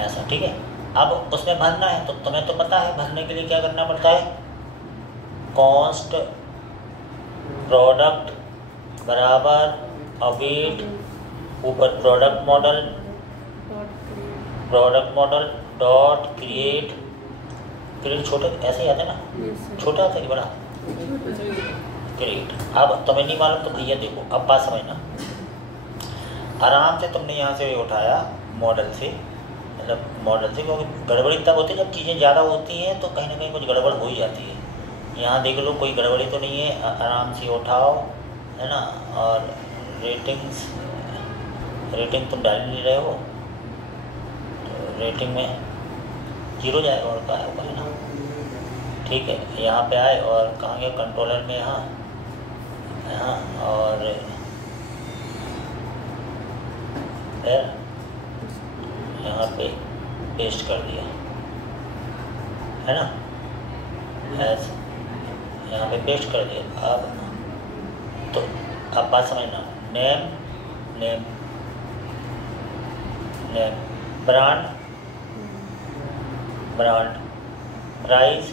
ऐसा, ठीक है। अब उसमें भरना है तो तुम्हें तो पता है भरने के लिए क्या करना पड़ता है, कॉस्ट प्रोडक्ट बराबर अवेट ऊपर प्रोडक्ट मॉडल डॉट क्रिएट छोटे ऐसे ही आते ना, छोटा आता है कि बड़ा क्रिएट। अब तुम्हें नहीं मालूम तो भैया देखो अब बात समझना, आराम से तुमने यहाँ से उठाया मॉडल से, मतलब मॉडल से, क्योंकि गड़बड़ी तब होती है जब चीज़ें ज़्यादा होती हैं तो कहीं ना कहीं कुछ गड़बड़ हो ही जाती है। यहाँ देख लो कोई गड़बड़ी तो नहीं है, आराम से उठाओ है ना। और रेटिंग तुम डाल नहीं रहे हो तो रेटिंग में 0 जाएगा और क्या होगा है ना, ठीक है। यहाँ पे आए और कहाँ गया कंट्रोलर में, यहाँ और फिर यहाँ पे पेस्ट कर दिया है ना, ऐसे यहाँ पे पेस्ट कर दिया। अब तो अब बात समझना, नेम ब्रांड प्राइस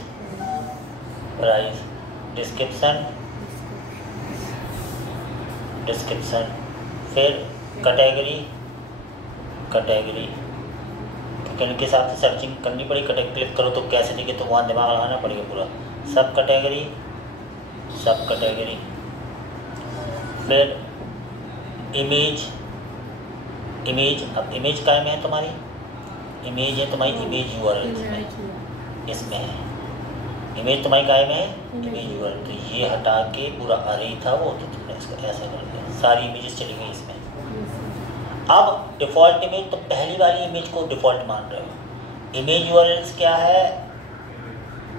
डिस्क्रिप्शन, फिर कैटेगरी क्योंकि उनके हिसाब से सर्चिंग करनी पड़ी। कैटेगरी क्लिक करो तो कैसे दिखे, तो वहाँ दिमाग लगाना पड़ेगा पूरा। सब कैटेगरी, सब कैटेगरी, फिर इमेज, इमेज। अब इमेज काय में है तुम्हारी, इमेज है तुम्हारी इमेज यूआरएल इसमें है। इमेज तुम्हारी काय में है, इमेज यूआरएल। तो ये हटा के पूरा अरे था वो, तो तुमने इसको ऐसा कर दिया, सारी इमेजेस चली गई इसमें। अब डिफ़ॉल्ट इमेज, तो पहली वाली इमेज को डिफ़ॉल्ट मान रहे हो। इमेज यूआरएल्स क्या है,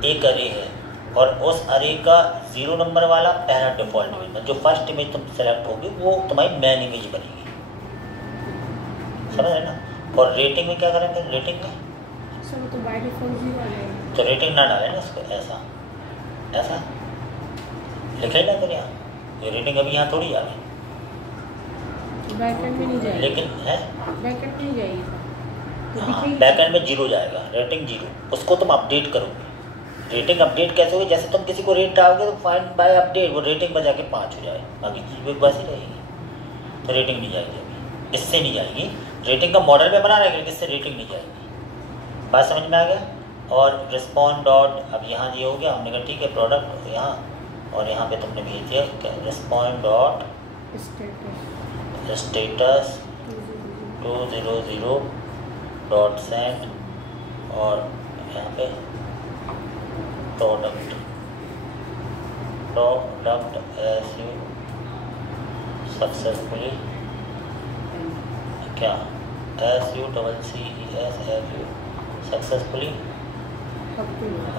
एक अरे है, और उस अरे का 0 नंबर वाला पहला डिफ़ॉल्ट इमेज, जो फर्स्ट इमेज तुम सेलेक्ट होगी वो तुम्हारी मेन इमेज बनेगी, समझ रहे ना। और रेटिंग में क्या करेंगे, रेटिंग में तो बाय डिफॉल्ट 0 आ जाएगा, तो रेटिंग ना डालें ना इसको, ऐसा ऐसा लिखे ना फिर यहाँ, ये रेटिंग अभी यहाँ थोड़ी आ गई, बैकएंड में नहीं जाएगी, लेकिन है बैकएंड में नहीं जाएगी, तो हाँ, दिखेगी। बैकएंड में 0 जाएगा, रेटिंग 0, उसको तुम अपडेट करोगे। रेटिंग अपडेट कैसे होगी, जैसे तुम किसी को रेट डालोगे तो फाइंड बाय अपडेट, वो रेटिंग बजा के 5 हो जाए, बाकी चीज़ बस ही रहेगी। तो रेटिंग नहीं जाएगी अभी, इससे नहीं जाएगी। रेटिंग का मॉडल में बना रहेगा, लेकिन इससे रेटिंग नहीं जाएगी। बात समझ में आ गया। और रिस्पॉन्ड डॉट, अब यहाँ ये हो गया, हमने कहा ठीक है प्रोडक्ट यहाँ, और यहाँ पे तुमने भेज दिया respond dot status 200 dot send, और यहाँ पे प्रोडक्ट एस यू सक्सेसफुली, क्या SUCCESFU सक्सेसफुली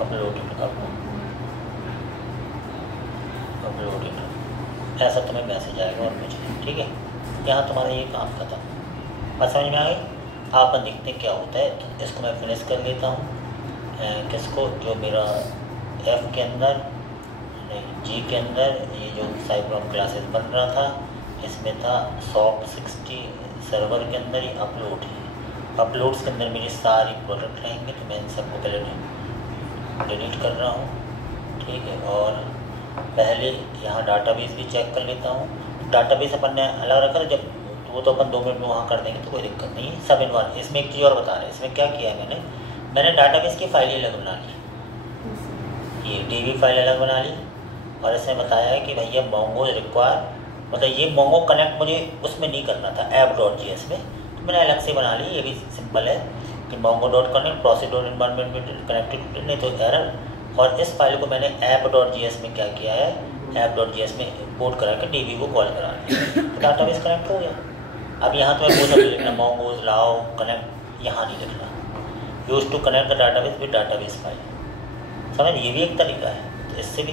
अपलोडेड, ऐसा तुम्हें मैसेज आएगा और कुछ नहीं, ठीक है। यहाँ तुम्हारा ये काम खत्म, बस समझ में आ गई। आप देखते हैं क्या होता है, तो इसको मैं फिनिश कर लेता हूँ। किसको, जो मेरा F के अंदर नहीं G के अंदर ये जो साइप्रॉम क्लासेस बन रहा था, इसमें था SOP 60 सर्वर के अंदर ये अपलोड है। अपलोड्स के अंदर मेरे सारी प्रोडक्ट रहेंगे, तो मैं इन सबको पहले डिलीट कर रहा हूँ, ठीक है। और पहले यहाँ डाटाबेस भी चेक कर लेता हूँ। डाटाबेस अपन ने अलग रखा, जब वो तो अपन 2 मिनट में वहाँ कर देंगे, तो कोई दिक्कत नहीं है। सब इन्वॉल्व, इसमें एक चीज़ और बता रहे हैं, इसमें क्या किया है मैंने डाटाबेस की फाइल अलग बना ली, ये DB फाइल अलग बना ली, और इसमें बताया है कि भैया मोंगो रिक्वायर, मतलब ये मोंगो कनेक्ट मुझे उसमें नहीं करना था app.js में, तो मैंने अलग से बना ली। ये भी सिंपल है कि Mongo dot connect process dot environment में कनेक्टेड, नहीं तो एरर। और इस फाइल को मैंने app.js में क्या किया है, app.js में इंपोर्ट करा के DB को कॉल करा दिया, तो डाटाबेस कनेक्ट हो गया। अब यहाँ तो मैं बोल सकता लिखना मोंगोज लाओ कनेक्ट, यहाँ नहीं लिखना, use to connect the database with database file, समझ। ये भी एक तरीका है, तो इससे भी,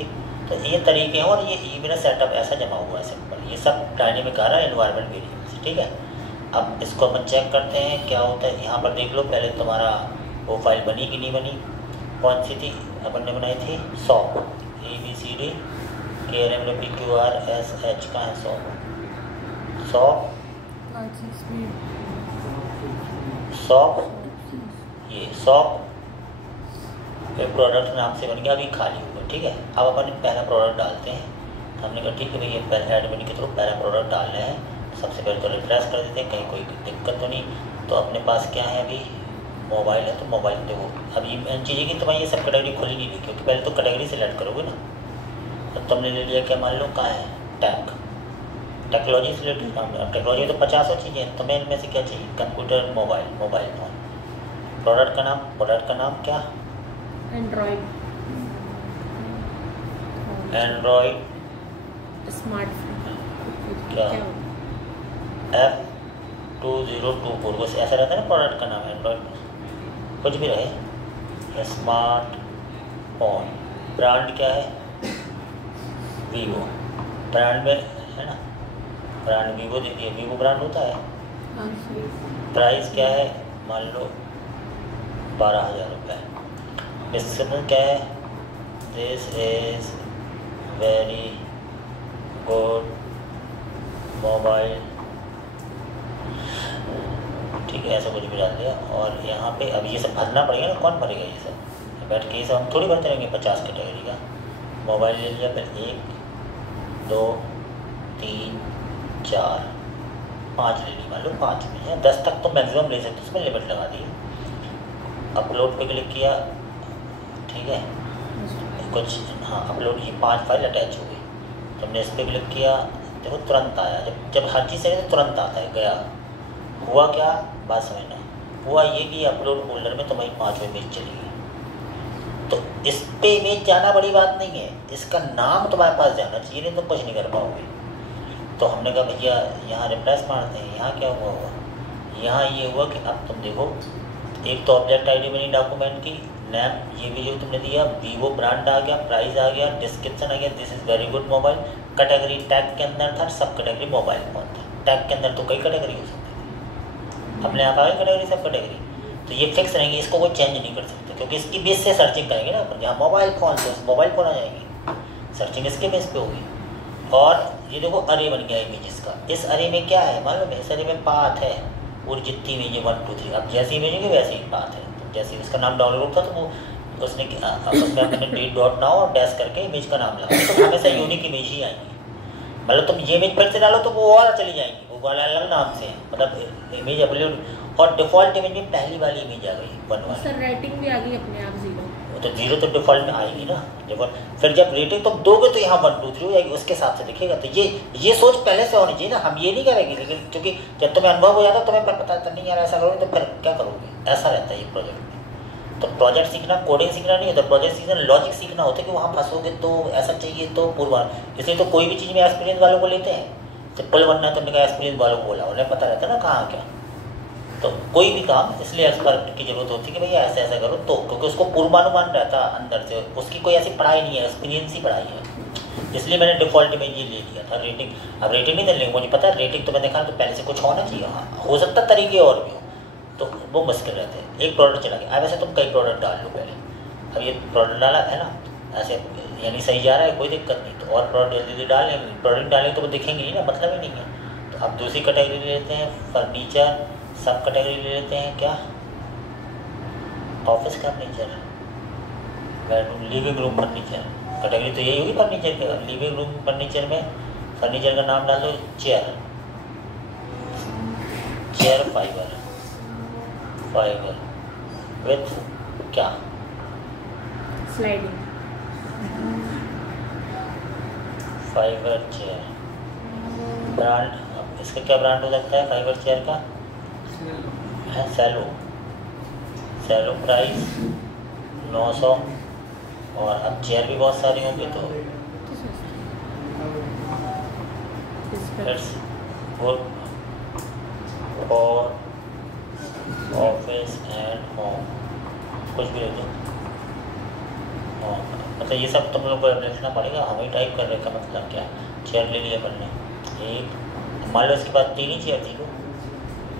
तो ये तरीके हैं। और ये मेरा सेटअप ऐसा जमा हुआ है सिंपल, ये सब डायनेमिक आ रहा है एनवायरनमेंट वेरिएबल, ठीक है। अब इसको अपन चेक करते हैं क्या होता है। यहाँ पर देख लो पहले तुम्हारा वो फाइल बनी कि नहीं बनी, कौन सी थी अपन ने बनाई थी, SOP ABCD KLMWQRSH का है SOP ये SOP प्रोडक्ट नाम से बन गया, अभी खाली हुआ, ठीक है। अब अपन पहला प्रोडक्ट डालते हैं, तो हमने कहा ठीक है भाई, ये पहले एडमिन के थ्रू पहला प्रोडक्ट डाल रहे हैं। सबसे पहले तो रिफ्रेश कर देते हैं, कहीं कोई दिक्कत तो नहीं। तो अपने पास क्या है, अभी मोबाइल है, तो मोबाइल देखो। अभी इन चीज़ें की तुम्हारी ये सब कैटेगरी खुली नहीं थी, क्योंकि पहले तो कैटेगरी सेलेक्ट करोगे ना। तो तुमने ले लिया क्या, मान लो कहाँ है, टेक्नोलॉजी से रिलेटेड काम है। टेक्नोलॉजी तो 50 चीज़ें हैं, तुम्हें इनमें से क्या चाहिए, कंप्यूटर, मोबाइल फ़ोन। प्रोडक्ट का नाम क्या, एंड्रॉइड स्मार्टफोन, क्या F2024 बस ऐसा रहता है ना प्रोडक्ट का नाम, एंड्रॉइड कुछ भी रहे। स्मार्ट फोन, ब्रांड क्या है, वीवो, ब्रांड में है ना, ब्रांड वीवो दे दिए, वीवो ब्रांड होता है। प्राइस क्या है, मान लो 12,000 रुपये। डिस्क्रिप्शन क्या है, this is very good mobile, ठीक है, ऐसा कुछ भी डाल दिया। और यहाँ पे अब ये सब भरना पड़ेगा ना, कौन भरेगा ये सब, बैठ के ये सब हम थोड़ी भरते रहेंगे। 50 कैटेगरी का मोबाइल ले लिया, फिर 1 2 3 4 5 ले ली, मान लो 5 में है, 10 तक तो मैक्सिमम ले सकते, उसमें लिमिट लगा दी। अपलोड पे क्लिक किया, ठीक है, कुछ हाँ अपलोड, ये 5 फाइल अटैच हो गई। तो हमने इस पर क्लिक किया, देखो तुरंत आया। जब हर चीज़ से तो तुरंत आता है, गया। हुआ क्या, बात समझना। हुआ ये कि अपलोड फोल्डर में तुम्हारी 5 इमेज चली गई। तो इस पे इमेज जाना बड़ी बात नहीं है, इसका नाम तुम्हारे पास जाना चाहिए, नहीं तो कुछ नहीं कर पाओगे। तो हमने कहा भैया यहाँ रिप्लेस मारते हैं। यहाँ क्या हुआ, यहाँ ये हुआ कि अब तुम देखो, एक तो ऑब्जेक्ट आईडी बनी डॉक्यूमेंट की, नेम ये भी जो तुमने दिया, वीवो ब्रांड आ गया, प्राइस आ गया, डिस्क्रिप्शन आ गया, this is very good mobile. Category tag के अंदर था, सब कैटेगरी मोबाइल फोन था। टैग के अंदर तो कई कैटेगरी हो सकती है, अपने आप आ गई कैटेगरी, सब कैटेगरी। तो ये फिक्स रहेंगे, इसको कोई चेंज नहीं कर सकते, क्योंकि इसकी बेस से सर्चिंग करेंगे ना अपन। जहाँ मोबाइल फ़ोन तो मोबाइल फ़ोन आ जाएगी, सर्चिंग इसके बेस पे होगी। और ये देखो अरे बन गया इमेजेस का। इस अरे में क्या है मालूम है, इस अरे में पाथ है, पूरी जितनी इमेज है 1 2 3। अब जैसी इमेज होगी वैसे ही पाथ है। तो जैसे इसका नाम डाउनलोड था तो वो उसने उसमें हमने .now और डैश करके इमेज का नाम लगा, तो हमेशा यूनिक इमेज ही आएंगी। मतलब तुम ये इमेज फिर से डालो तो वो और चली जाएंगी, वो वाला अलग नाम से है, मतलब इमेज अपलोड। और डिफ़ॉल्ट इमेज में पहली वाली इमेज आ गई 1 वाली। सर रेटिंग भी आ गई अपने आप 0। तो 0 तो डिफ़ॉल्ट में आएगी ना डिफ़ॉल्ट। फिर जब रेटिंग तुम दोगे तो यहाँ 1 2 3 हो जाएगी, उसके हिसाब से दिखेगा। तो ये सोच पहले से होनी चाहिए ना, हम ये नहीं करेंगे। लेकिन क्योंकि जब तुम्हें अनुभव हो जाता तुम्हें पता चलता नहीं यार ऐसा करोगे तो फिर क्या करोगे, ऐसा रहता है ये प्रोजेक्ट में। तो प्रोजेक्ट सीखना कोडिंग सीखना नहीं होता, प्रोजेक्ट सीखना लॉजिक सीखना होता है कि वहाँ फंसोगे तो ऐसा चाहिए तो पूर्वान। इसलिए तो कोई भी चीज़ में एक्सपीरियंस वालों को लेते हैं। सिंपल बनना तुमने कहा एक्सपीरियंस वालों को बोला, उन्हें पता रहता है ना कहाँ क्या। तो कोई भी काम इसलिए एक्सपर्ट की जरूरत होती है कि भैया ऐसा ऐसा करो, तो क्योंकि उसको पूर्वानुमान रहता है अंदर से, उसकी कोई ऐसी पढ़ाई नहीं है, एक्सपीरियंस ही पढ़ाई है। इसलिए मैंने डिफ़ॉल्ट में ये ले लिया था रेटिंग। अब रेटिंग नहीं देने मुझे पता है, रेटिंग तो मैंने देखा तो पहले से कुछ होना चाहिए। हाँ हो सकता तरीके और भी हो, तो वो मुश्किल रहते हैं। एक प्रोडक्ट चला गया, अब वैसे तुम कई प्रोडक्ट डाल लो पहले। अब ये प्रोडक्ट डाला है ना, ऐसे यानी सही जा रहा है, कोई दिक्कत नहीं। तो और प्रोडक्ट जल्दी डालें, प्रोडक्ट डालें तो वो दिखेंगे नहीं ना, मतलब ही नहीं है। तो अब दूसरी कैटेगरी ले लेते हैं, फर्नीचर। सब कैटेगरी ले लेते हैं क्या, office furniture, bedroom, living room furniture. Category तो यही होगी फर्नीचर के। लिविंग रूम फर्नीचर में फर्नीचर का नाम डाल दो चेयर, चेयर फाइबर विथ क्या, स्लाइडिंग फाइबर चेयर। ब्रांड, इसका क्या ब्रांड हो सकता है फाइबर चेयर का, है सैलो। Cello price 900। और अब चेयर भी बहुत सारी होंगी तो it's good for office and home, कुछ भी ले दो। मतलब ये सब तुम लोग को लिखना पड़ेगा, हम ही टाइप करने का मतलब क्या। चेयर ले लिया अपन ने एक, मान लो इसके पास 3 ही चेयर थी,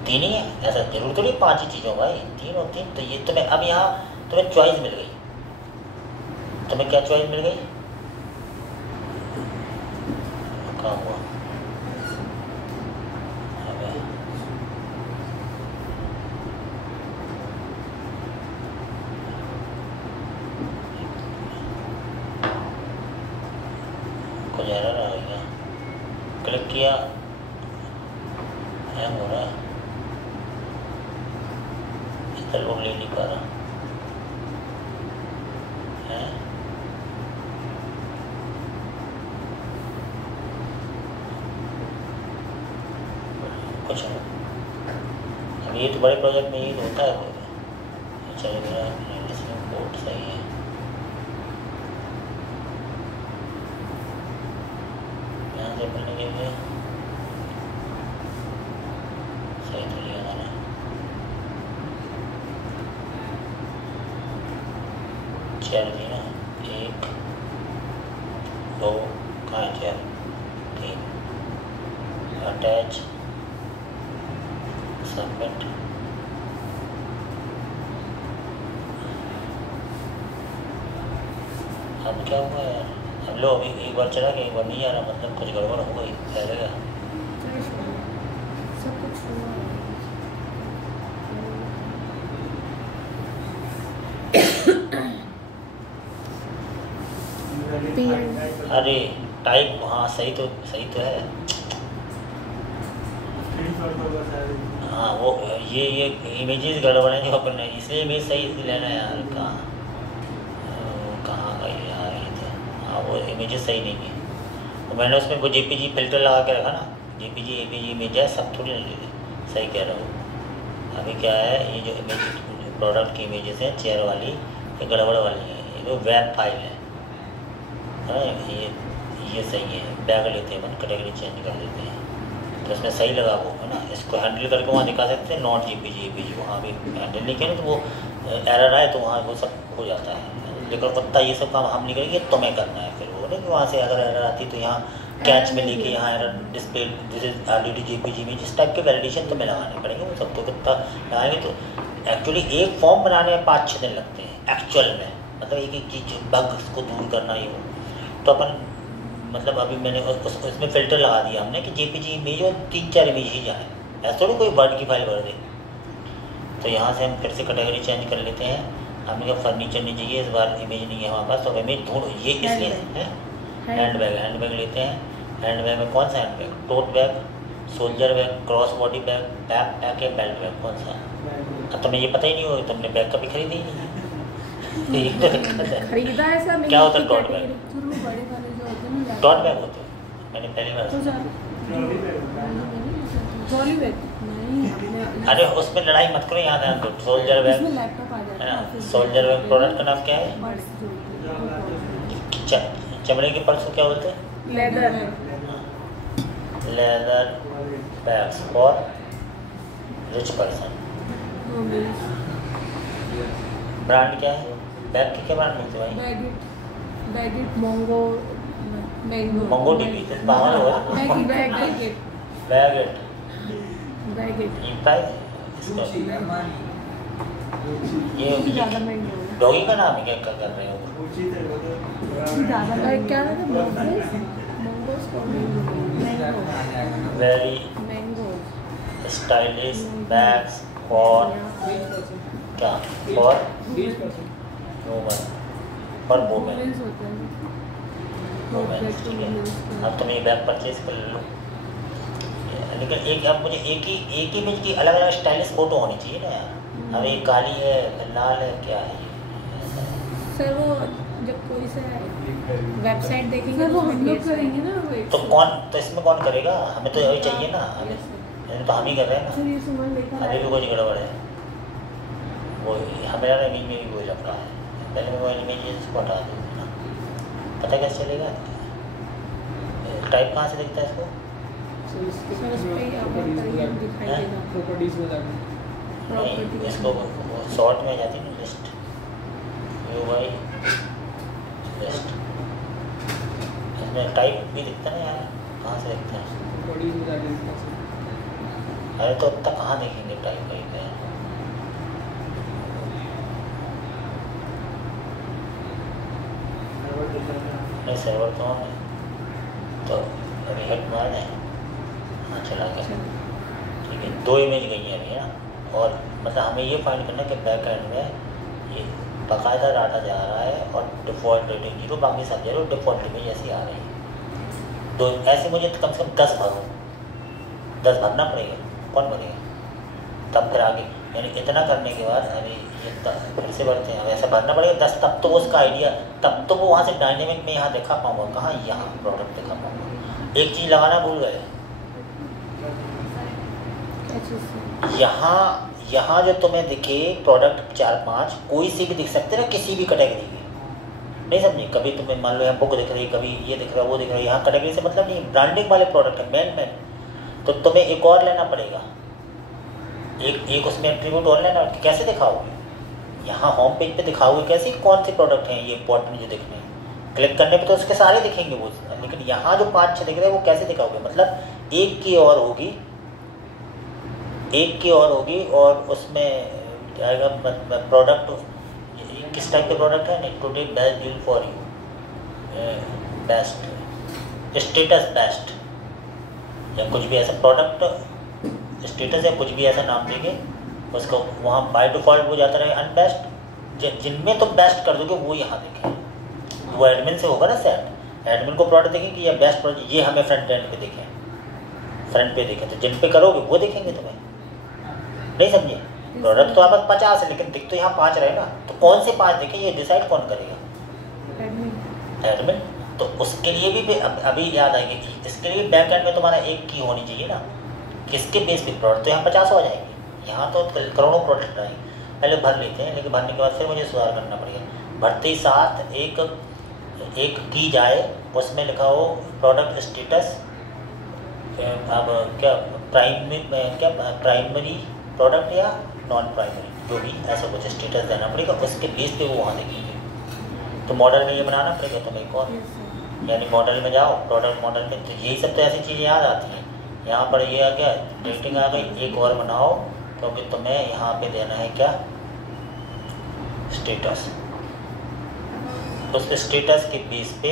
3 ही है, ऐसा जरूर तो नहीं 5 ही चीज़ों भाई, 3 और 3। तो ये तुम्हें अब यहाँ तुम्हें चॉइस मिल गई। तुम्हें क्या चॉइस मिल गई, कहाँ हुआ कुछ एरर आ गया, क्लिक किया हैंग हो रहा है, इसका लोड ले नहीं पा रहा है। कुछ अब ये तो बड़े प्रोजेक्ट में यही होता है। चलो मेरा इसमें कोड सही है, यहाँ से अपन लगेंगे सही तो लिया था ना। चेयर थी ना, 1 2 कहाँ है चेयर, 3 अटैच सबमिट। अब क्या हुआ यार, अब लो अभी एक बार चला गया, एक बार नहीं आ रहा, मतलब कुछ गड़बड़ हो गई चलेगा। सब कुछ अरे टाइप, हाँ सही तो है। हाँ वो ये इमेजेस गड़बड़ है जो अपन इसलिए इमेज सही इसलिए लेना है यार। कहाँ गई यार ये थे। हाँ वो इमेजेस सही नहीं है तो मैंने उसमें वो जेपीजी फिल्टर लगा के रखा ना। जेपीजी एपीजी इमेज है सब थोड़ी ना ले सही कह रहा हूँ। अभी क्या है ये जो इमेज प्रोडक्ट की इमेजेस हैं चेयर वाली ये गड़बड़ वाली है। ये जो वेब फाइल है ये सही है। बैग लेते हैं अपन कैटेगरी चेंज कर देते हैं तो इसमें सही लगा वो है ना। इसको हैंडल करके वहाँ दिखा सकते हैं नॉट जेपीजी एपीजी वहाँ भी हैंडल नहीं किया ना तो वो एरर आए तो वहाँ वो सब हो जाता है। लेकिन पत्ता ये सब काम हम नहीं करेंगे तुम्हें करना है। फिर वो ना कि वहाँ से अगर एरर आती तो यहाँ कैच में लेके यहाँ error display this is already JPG में जिस टाइप के वैलिडेशन तुम्हें लगाने पड़ेंगे वो सब तो कितना लगाएंगे। तो एक्चुअली एक फॉर्म बनाने में 5-6 दिन लगते हैं एक्चुअल में। मतलब एक चीज़ बग को दूर करना ही हो तो अपन मतलब अभी मैंने उसमें फ़िल्टर लगा दिया हमने कि जेपीजी इमेज और 3-4 इमेज ही जाए। ऐसा थोड़ी कोई वर्ड की फाइल भर दे। तो यहाँ से हम फिर से कैटेगरी चेंज कर लेते हैं। हमने कहा फर्नीचर नहीं चाहिए इस बार इमेज नहीं है हमारे पास तो इमेज ढूंढ ये इसलिए है। हैंड बैग लेते हैं। हैंड बैग में कौन सा hand bag tote bag shoulder bag cross body bag backpack या बेल्ट बैग कौन सा। अब तुम्हें ये पता ही नहीं होगा तुमने बैग कभी खरीदी ही नहीं है। खरीदा ऐसा नहीं। क्या होता है टोट बैग। टोट बैग होते हैं मैंने पहली बार अरे उसमें लड़ाई मत करो याद है तो सोल्जर बैग है ना। सोल्जर बैग प्रोडक्ट का नाम क्या है। चमड़े के पर्स को क्या बोलते हैं leather bags for rich person. Brand क्या है बैग के क्या ब्रांड मिलते हैं भाई। बैगिट मोंगो मंगो टीवी तो पागल हो बैगिट ये प्राइस ये डॉगी का नाम है क्या कर रहे हो क्या वेरी स्टाइलिश बैग्स फॉर क्या फॉर फॉर वुमेन। ठीक है अब तुम ये बैग परचेज कर लो। लेकिन एक अब मुझे एक ही इमेज की अलग अलग स्टाइलिश फोटो होनी चाहिए ना यार। अब ये काली है लाल है क्या है सर वो जब कोई सा वेबसाइट देखेंगे वो हम लोग करेंगे ना तो कौन तो इसमें कौन करेगा हमें तो यही चाहिए ना। हमें तो हम ही कर रहे हैं ना। अभी भी कुछ गड़बड़ है वो हमें इमेज में भी वही लग रहा है। पहले मैं वो इमेज इसको हटा दूँ ना पता कैसे चलेगा टाइप कहाँ से दिखता है इसको। इसको शॉर्ट में आ जाती है ना लिस्ट UI लिस्ट इसमें टाइप भी दिखता है ना यार कहाँ से दिखता है। अरे तो अब तक कहाँ देखेंगे टाइप कहीं पे नहीं सर्वर तो ऑन है तो अभी हेड मार दें। हाँ चला गया ठीक है 2 इमेज गई है अभी है ना। और मतलब हमें ये फाइंड करना है कि बैक एंड में ये बाकायदा डाटा जा रहा है और डिफ़ॉल्ट रेटिंग 0 बाकी सब 0 डिफ़ॉल्ट इमेज ऐसी आ रही है। तो ऐसे मुझे कम से कम 10 भरो 10 भरना पड़ेगा कौन भरेगा तब फिर आगे यानी इतना करने के बाद अभी ये फिर से बढ़ते हैं। ऐसा भरना पड़ेगा 10 तब तो उसका आइडिया तब तो वो वहाँ से डायनेमिक में यहाँ दिखा पाऊँगा कहाँ यहाँ प्रोडक्ट दिखा पाऊँगा। एक चीज़ लगाना भूल गए यहाँ जो तुम्हें दिखे प्रोडक्ट 4-5 कोई सी भी दिख सकते ना किसी भी कैटेगरी के नहीं समझे। कभी तुम्हें मान लो यहाँ बुक दिख रही कभी ये दिख रहा है वो दिख रहा है। यहाँ कैटेगरी से मतलब नहीं ब्रांडिंग वाले प्रोडक्ट है मेन तो तुम्हें एक और लेना पड़ेगा एक उसमें एट्रीब्यूट और लेना। कैसे दिखाओगे यहाँ होम पेज पे दिखाओगे कैसे कौन से प्रोडक्ट हैं ये इंपॉर्टेंट जो दिखने हैं। क्लिक करने पे तो उसके सारे दिखेंगे वो लेकिन यहाँ जो 5-6 दिख रहे हैं वो कैसे दिखाओगे। मतलब एक की और होगी और उसमें आएगा प्रोडक्ट किस टाइप के प्रोडक्ट है नहीं today best deal for you best status best या कुछ भी ऐसा प्रोडक्ट स्टेटस या कुछ भी ऐसा नाम देंगे उसको वहाँ बाय डिफ़ॉल्ट वो जाता रहेगा अनबेस्ट। जिनमें तुम बेस्ट कर दोगे वो यहाँ देखें वो एडमिन से होगा ना सेट। एडमिन को प्रोडक्ट देखें कि ये बेस्ट प्रोडक्ट ये हमें फ्रंट एंड पे देखें फ्रंट पे देखें तो जिन पे करोगे वो देखेंगे तुम्हें। नहीं समझे? प्रोडक्ट तो आपस 50 है लेकिन दिख तो यहाँ 5 रहे ना, तो कौन से 5 दिखे ये डिसाइड कौन करेगा? एडमिन। तो उसके लिए भी अभी याद आएगी, इसके लिए बैक एंड में तुम्हारा एक की होनी चाहिए ना, किसके बेस पे प्रोडक्ट, तो यहाँ 50 हो जाएंगे, यहाँ तो करोड़ों प्रोडक्ट आएंगे। पहले भर लेते हैं, लेकिन भरने के बाद फिर मुझे सुधार करना पड़ेगा। भरते ही साथ एक की जाए, उसमें लिखा हो प्रोडक्ट स्टेटस, अब क्या प्राइमरी प्रोडक्ट या नॉन प्राइमरी, जो भी ऐसा कुछ स्टेटस देना पड़ेगा, उसके बेस पे वो वहाँ देखेंगे। तो मॉडल में ये बनाना पड़ेगा तुम्हें एक और, यानी मॉडल में जाओ, प्रोडक्ट मॉडल में, तो यही सब तो ऐसी चीज़ें याद आती हैं। यहाँ पर ये आ गया, रेटिंग आ गई, एक और बनाओ, क्योंकि तुम्हें यहाँ पे देना है क्या, स्टेटस। उस स्टेटस के बेस पे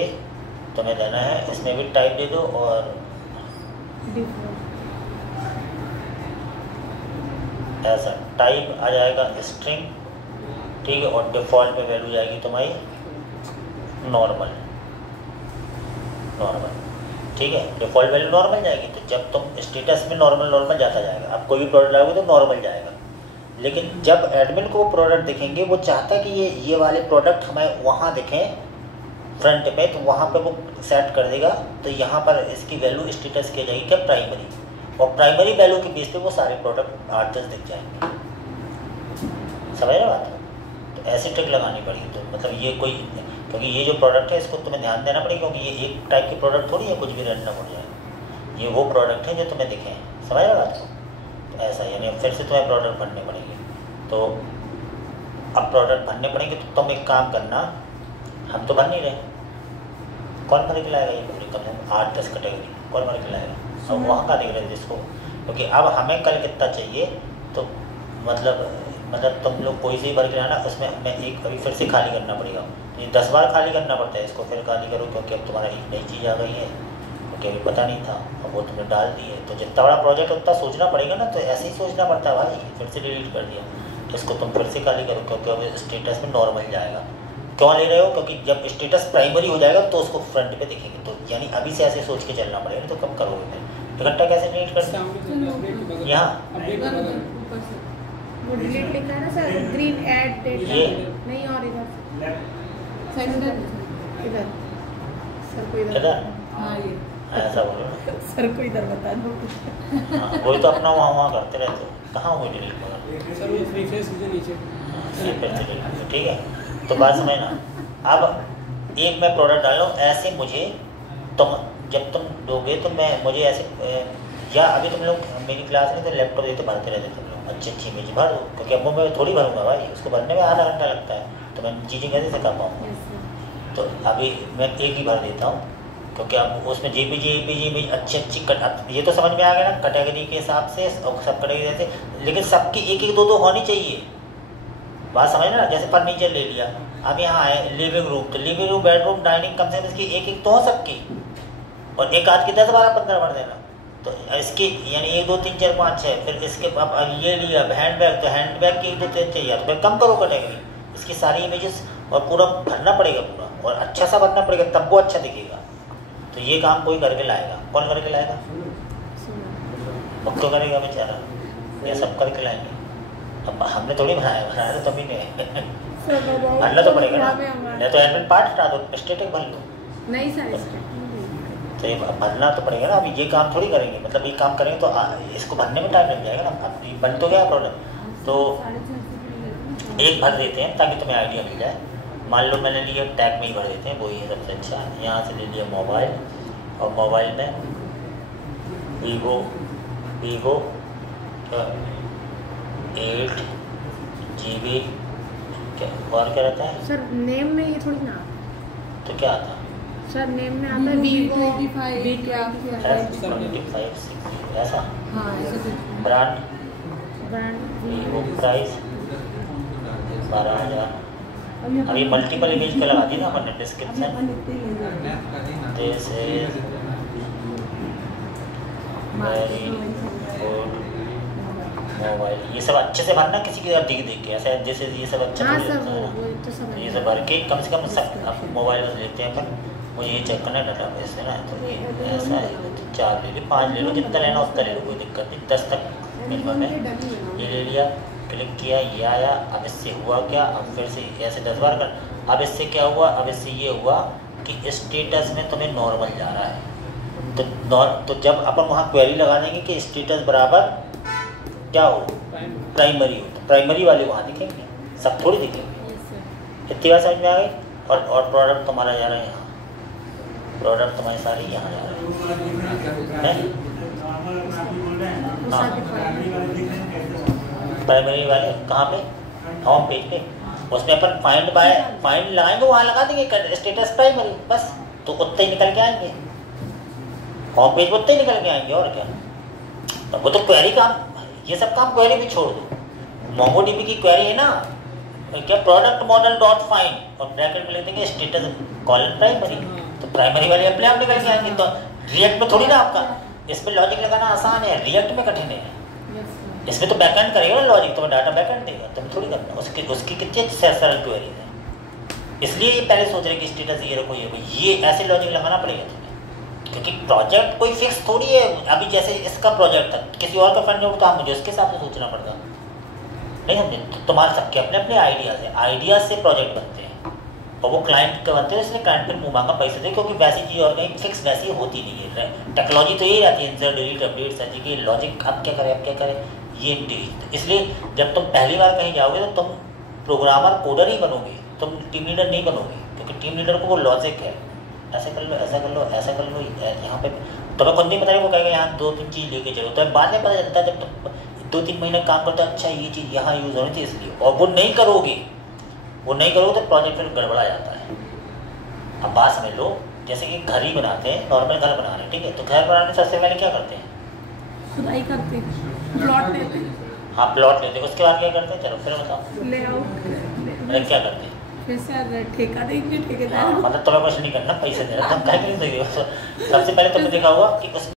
तुम्हें देना है, इसमें भी टाइप दे दो और ऐसा टाइप आ जाएगा स्ट्रिंग, ठीक है, और डिफ़ॉल्ट पे वैल्यू जाएगी तुम्हारी नॉर्मल, ठीक है, डिफ़ॉल्ट वैल्यू नॉर्मल जाएगी। तो जब तुम स्टेटस में नॉर्मल जाता जाएगा, आप कोई भी प्रोडक्ट लाओगे तो नॉर्मल जाएगा, लेकिन जब एडमिन को प्रोडक्ट दिखेंगे, वो चाहता है कि ये वाले प्रोडक्ट हमें वहाँ दिखें फ्रंट पे, तो वहाँ पे वो सेट कर देगा। तो यहाँ पर इसकी वैल्यू स्टेटस की जाएगी क्या, प्राइमरी, और प्राइमरी वैल्यू के बेस पे वो सारे प्रोडक्ट 8-10 दिख जाएंगे। समझ रहे बात? तो ऐसी ट्रिक लगानी पड़ेगी। तो मतलब ये कोई, क्योंकि ये जो प्रोडक्ट है इसको तुम्हें ध्यान देना पड़ेगा, क्योंकि ये एक टाइप के प्रोडक्ट थोड़ी है कुछ भी रैंडम हो जाए, ये वो प्रोडक्ट है जो तुम्हें दिखे हैं। समझ रहे बात को? तो ऐसा, यानी फिर से तुम्हें प्रोडक्ट भरने पड़ेंगे। तो अब प्रोडक्ट भरने पड़ेंगे, तो तुम एक काम करना, हम तो भर नहीं रहे, कौन भर के लाएगा ये पूरी, कम से कम 8-10 कैटेगरी कौन भर के लाएगा? अब वहाँ का देख रहे थे जिसको, क्योंकि अब हमें कल कितना चाहिए, तो मतलब तुम लोग कोई से ही भर के लाना, उसमें हमें एक अभी फिर से खाली करना पड़ेगा। तो ये 10 बार खाली करना पड़ता है, इसको फिर खाली करो, क्योंकि अब तुम्हारा एक नई चीज़ आ गई है, क्योंकि अभी पता नहीं था, अब वो तुमने डाल दी है। तो जितना बड़ा प्रोजेक्ट उतना सोचना पड़ेगा ना, तो ऐसे ही सोचना पड़ता है भाई, फिर से डिलीट कर दिया, तो इसको तुम फिर से खाली करो, क्योंकि अब स्टेटस में नॉर्मल जाएगा। क्यों ले रहे हो? क्योंकि जब स्टेटस प्राइमरी हो जाएगा तो उसको फ्रंट पे दिखेंगे, तो यानी अभी से ऐसे सोच के चलना पड़ेगा, तो कब करोगे फिर इकट्ठा कैसे डिलीट करते यहाँ? वो डिलीट लिखा है ना सर, ग्रीन ऐड डेट, ये नहीं, और इधर इधर सर को इधर, हाँ ये ऐसा बोलो सर को इधर बता दो। हाँ, वही तो अपना वहाँ करते रहते हो, कहाँ हुई डिलीट मगर सर वो रिफ्रेश कीजिए नीचे, ठीक है। तो बात समझना, अब एक मैं प्रोडक्ट डाल रहा हूँ, ऐसे मुझे तुम जब तुम दोगे तो मुझे ऐसे, या अभी तुम लोग मेरी क्लास में तो लैपटॉप देते भरते रहते तुम लोग, अच्छी इमेज भर दो, क्योंकि अब मैं थोड़ी भरूंगा भाई, उसको भरने में आधा घंटा लगता है, तो मैं चीज़ें कैसे सिखा पाऊँगा? तो अभी मैं एक ही भर देता हूँ, क्योंकि अब उसमें जेपीजी इमेज अच्छी कट, ये तो समझ में आ गया ना कैटेगरी के हिसाब से, और सब कैटेगरी जैसे, लेकिन सबकी एक एक दो होनी चाहिए। बात समझना, जैसे फर्नीचर ले लिया, अब यहाँ आए लिविंग रूम, तो लिविंग रूम, बेडरूम, डाइनिंग, कम से कम इसकी एक तो हो सबकी, और एक आध की 10-12-15 भर देना। तो इसकी यानी 1 2 3 4 5 6, फिर इसके अब ये लिया हैंड बैग, तो हैंड बैग की 1 2 3 चाहिए, तो फिर कम करो कैटेगरी, इसकी सारी इमेजेस और पूरा भरना पड़ेगा पूरा, और अच्छा सा भरना पड़ेगा, तब वो अच्छा दिखेगा। तो ये काम कोई करके लाएगा, कौन करके लाएगा? तो करेगा बेचारा, ये सब करके लाएंगे। अब हमने थोड़ी बनाया तो तुम ही ने भरना तो पड़ेगा ना, नहीं तो एडमिन पार्ट हटा दो, स्टेटिक भर लो, नहीं सर, तो ये भरना तो पड़ेगा ना। अभी ये काम थोड़ी करेंगे, मतलब ये काम करेंगे तो इसको भरने में टाइम लग जाएगा ना। अब बन तो गया प्रोडक्ट, तो एक भर देते हैं ताकि तुम्हें आइडिया मिल जाए। मान लो मैंने लिया टैग में ही भर देते हैं, वही है सबसे अच्छा। यहाँ से ले लिया मोबाइल, और मोबाइल में वीवो 8GB, क्या और क्या रहता है सर? नेम में ये थोड़ी ना, तो क्या आता है सर? नेम में आता है वीवो V25 6GB, ऐसा। Brand Vivo, price 12,000। अब ये मल्टीपल इमेज का लगा दी ना हमने description, this is very good mobile. ये सब अच्छे से भरना, किसी की देख के ऐसा जैसे ये सब अच्छा हाँ नहीं सर, लगता है ना। तो ये सब भर के कम से कम सब मोबाइल लेते हैं अपन, मुझे ये चेक करना है डाटा बेस है ना, तो ये ऐसा है। तो 4 ले लो, 5 ले लो, जितना लेना उतना ले लो, कोई दिक्कत नहीं। 10 तक मिनिमम है। ये ले लिया, क्लिक किया, ये आया। अब इससे हुआ क्या, अब फिर से ऐसे 10 बार कर। अब इससे क्या हुआ, अब इससे ये हुआ कि स्टेटस में तुम्हें नॉर्मल जा रहा है। तो जब अपन वहाँ क्वेरी लगा देंगे कि स्टेटस बराबर क्या हो, प्राइमरी हो, तो प्राइमरी वाले वहाँ दिखेंगे, सब थोड़ी दिखेंगे। इतनी बात समझ में आ गई। और प्रोडक्ट तुम्हारा जा रहा है यहाँ, प्रोडक्ट तुम्हारे सारे यहाँ जा रहे हैं। हाँ, प्राइमरी वाले कहाँ पे, होम पेज पे, उसमें अपन फाइंड लगाएंगे, वहाँ लगा देंगे स्टेटस प्राइमरी, बस। तो उतने ही निकल के आएंगे, होम पेज उतने ही निकल के आएंगे, और क्या। तो वो तो क्वेरी काम, ये सब काम क्वेरी भी छोड़ दो। मोंगोडीबी की क्वेरी है ना, क्या, प्रोडक्ट मॉडल डॉट फाइंड, और ब्रैकेट में लिख देंगे स्टेटस कॉलन प्राइमरी, तो प्राइमरी वाले अपने आप निकल के आएंगे। तो रिएक्ट में थोड़ी ना आपका, इसमें लॉजिक लगाना आसान है, रिएक्ट में कठिन है। इसमें तो बैकएंड करेगा ना लॉजिक, तो डाटा बैकएंड देगा, तुम थोड़ी करना। उसकी कितनी सरल क्वेरी है, इसलिए ये पहले सोच रहे कि स्टेटस ये रखो, ये ऐसे लॉजिक लगाना पड़ेगा तुम्हें, क्योंकि प्रोजेक्ट कोई फिक्स थोड़ी है। अभी जैसे इसका प्रोजेक्ट था, किसी और का फंड हो तो मुझे उसके हिसाब से सोचना पड़ता, नहीं समझे। तो तुम्हारे सबके अपने अपने आइडियाज़ हैं, आइडियाज़ से प्रोजेक्ट बनते हैं, और वो क्लाइंट के बनते हैं, इसलिए क्लाइंट पर मुँह मांगा पैसे दे, क्योंकि वैसी चीज़ और कहीं फिक्स वैसी होती नहीं है। टेक्नोलॉजी तो यही रहती है, इंसर्ट डिलीट अपडेट सर्च की, लॉजिक अब क्या करें, ये इसलिए जब तुम पहली बार कहीं जाओगे तो तुम प्रोग्रामर कोडर ही बनोगे, तुम टीम लीडर नहीं बनोगे, क्योंकि टीम लीडर को वो लॉजिक है, ऐसे कर लो, ऐसा कर लो, ऐसा कर लो। यहाँ पे तुम्हें खुद नहीं पता है, वो कहेगा यहाँ 2-3 चीज़ लेके चलो, तो बाद में पता चलता है जब तुम 2-3 महीने काम करते हो, अच्छा ये चीज़ यहाँ यूज़ होनी थी इसलिए, और वो नहीं करोगे तो प्रोजेक्ट फिर गड़बड़ा जाता है। अब बात समझ लो, जैसे कि घर ही बनाते हैं, नॉर्मल घर बना रहे हैं, ठीक है, तो घर बनाने से सबसे पहले क्या करते हैं, खुदाई करते हैं, प्लॉट लेते हैं। हाँ, प्लॉट लेते हैं, उसके बाद क्या करते हैं, चलो फिर बताओ, लेआउट क्या करते हैं, फिर से ठेका देंगे, ठेकेदार। हाँ, मतलब तुम्हें कुछ नहीं करना, पैसे देना, तुम कहीं नहीं दोगे। सबसे पहले तुमने देखा होगा कि उस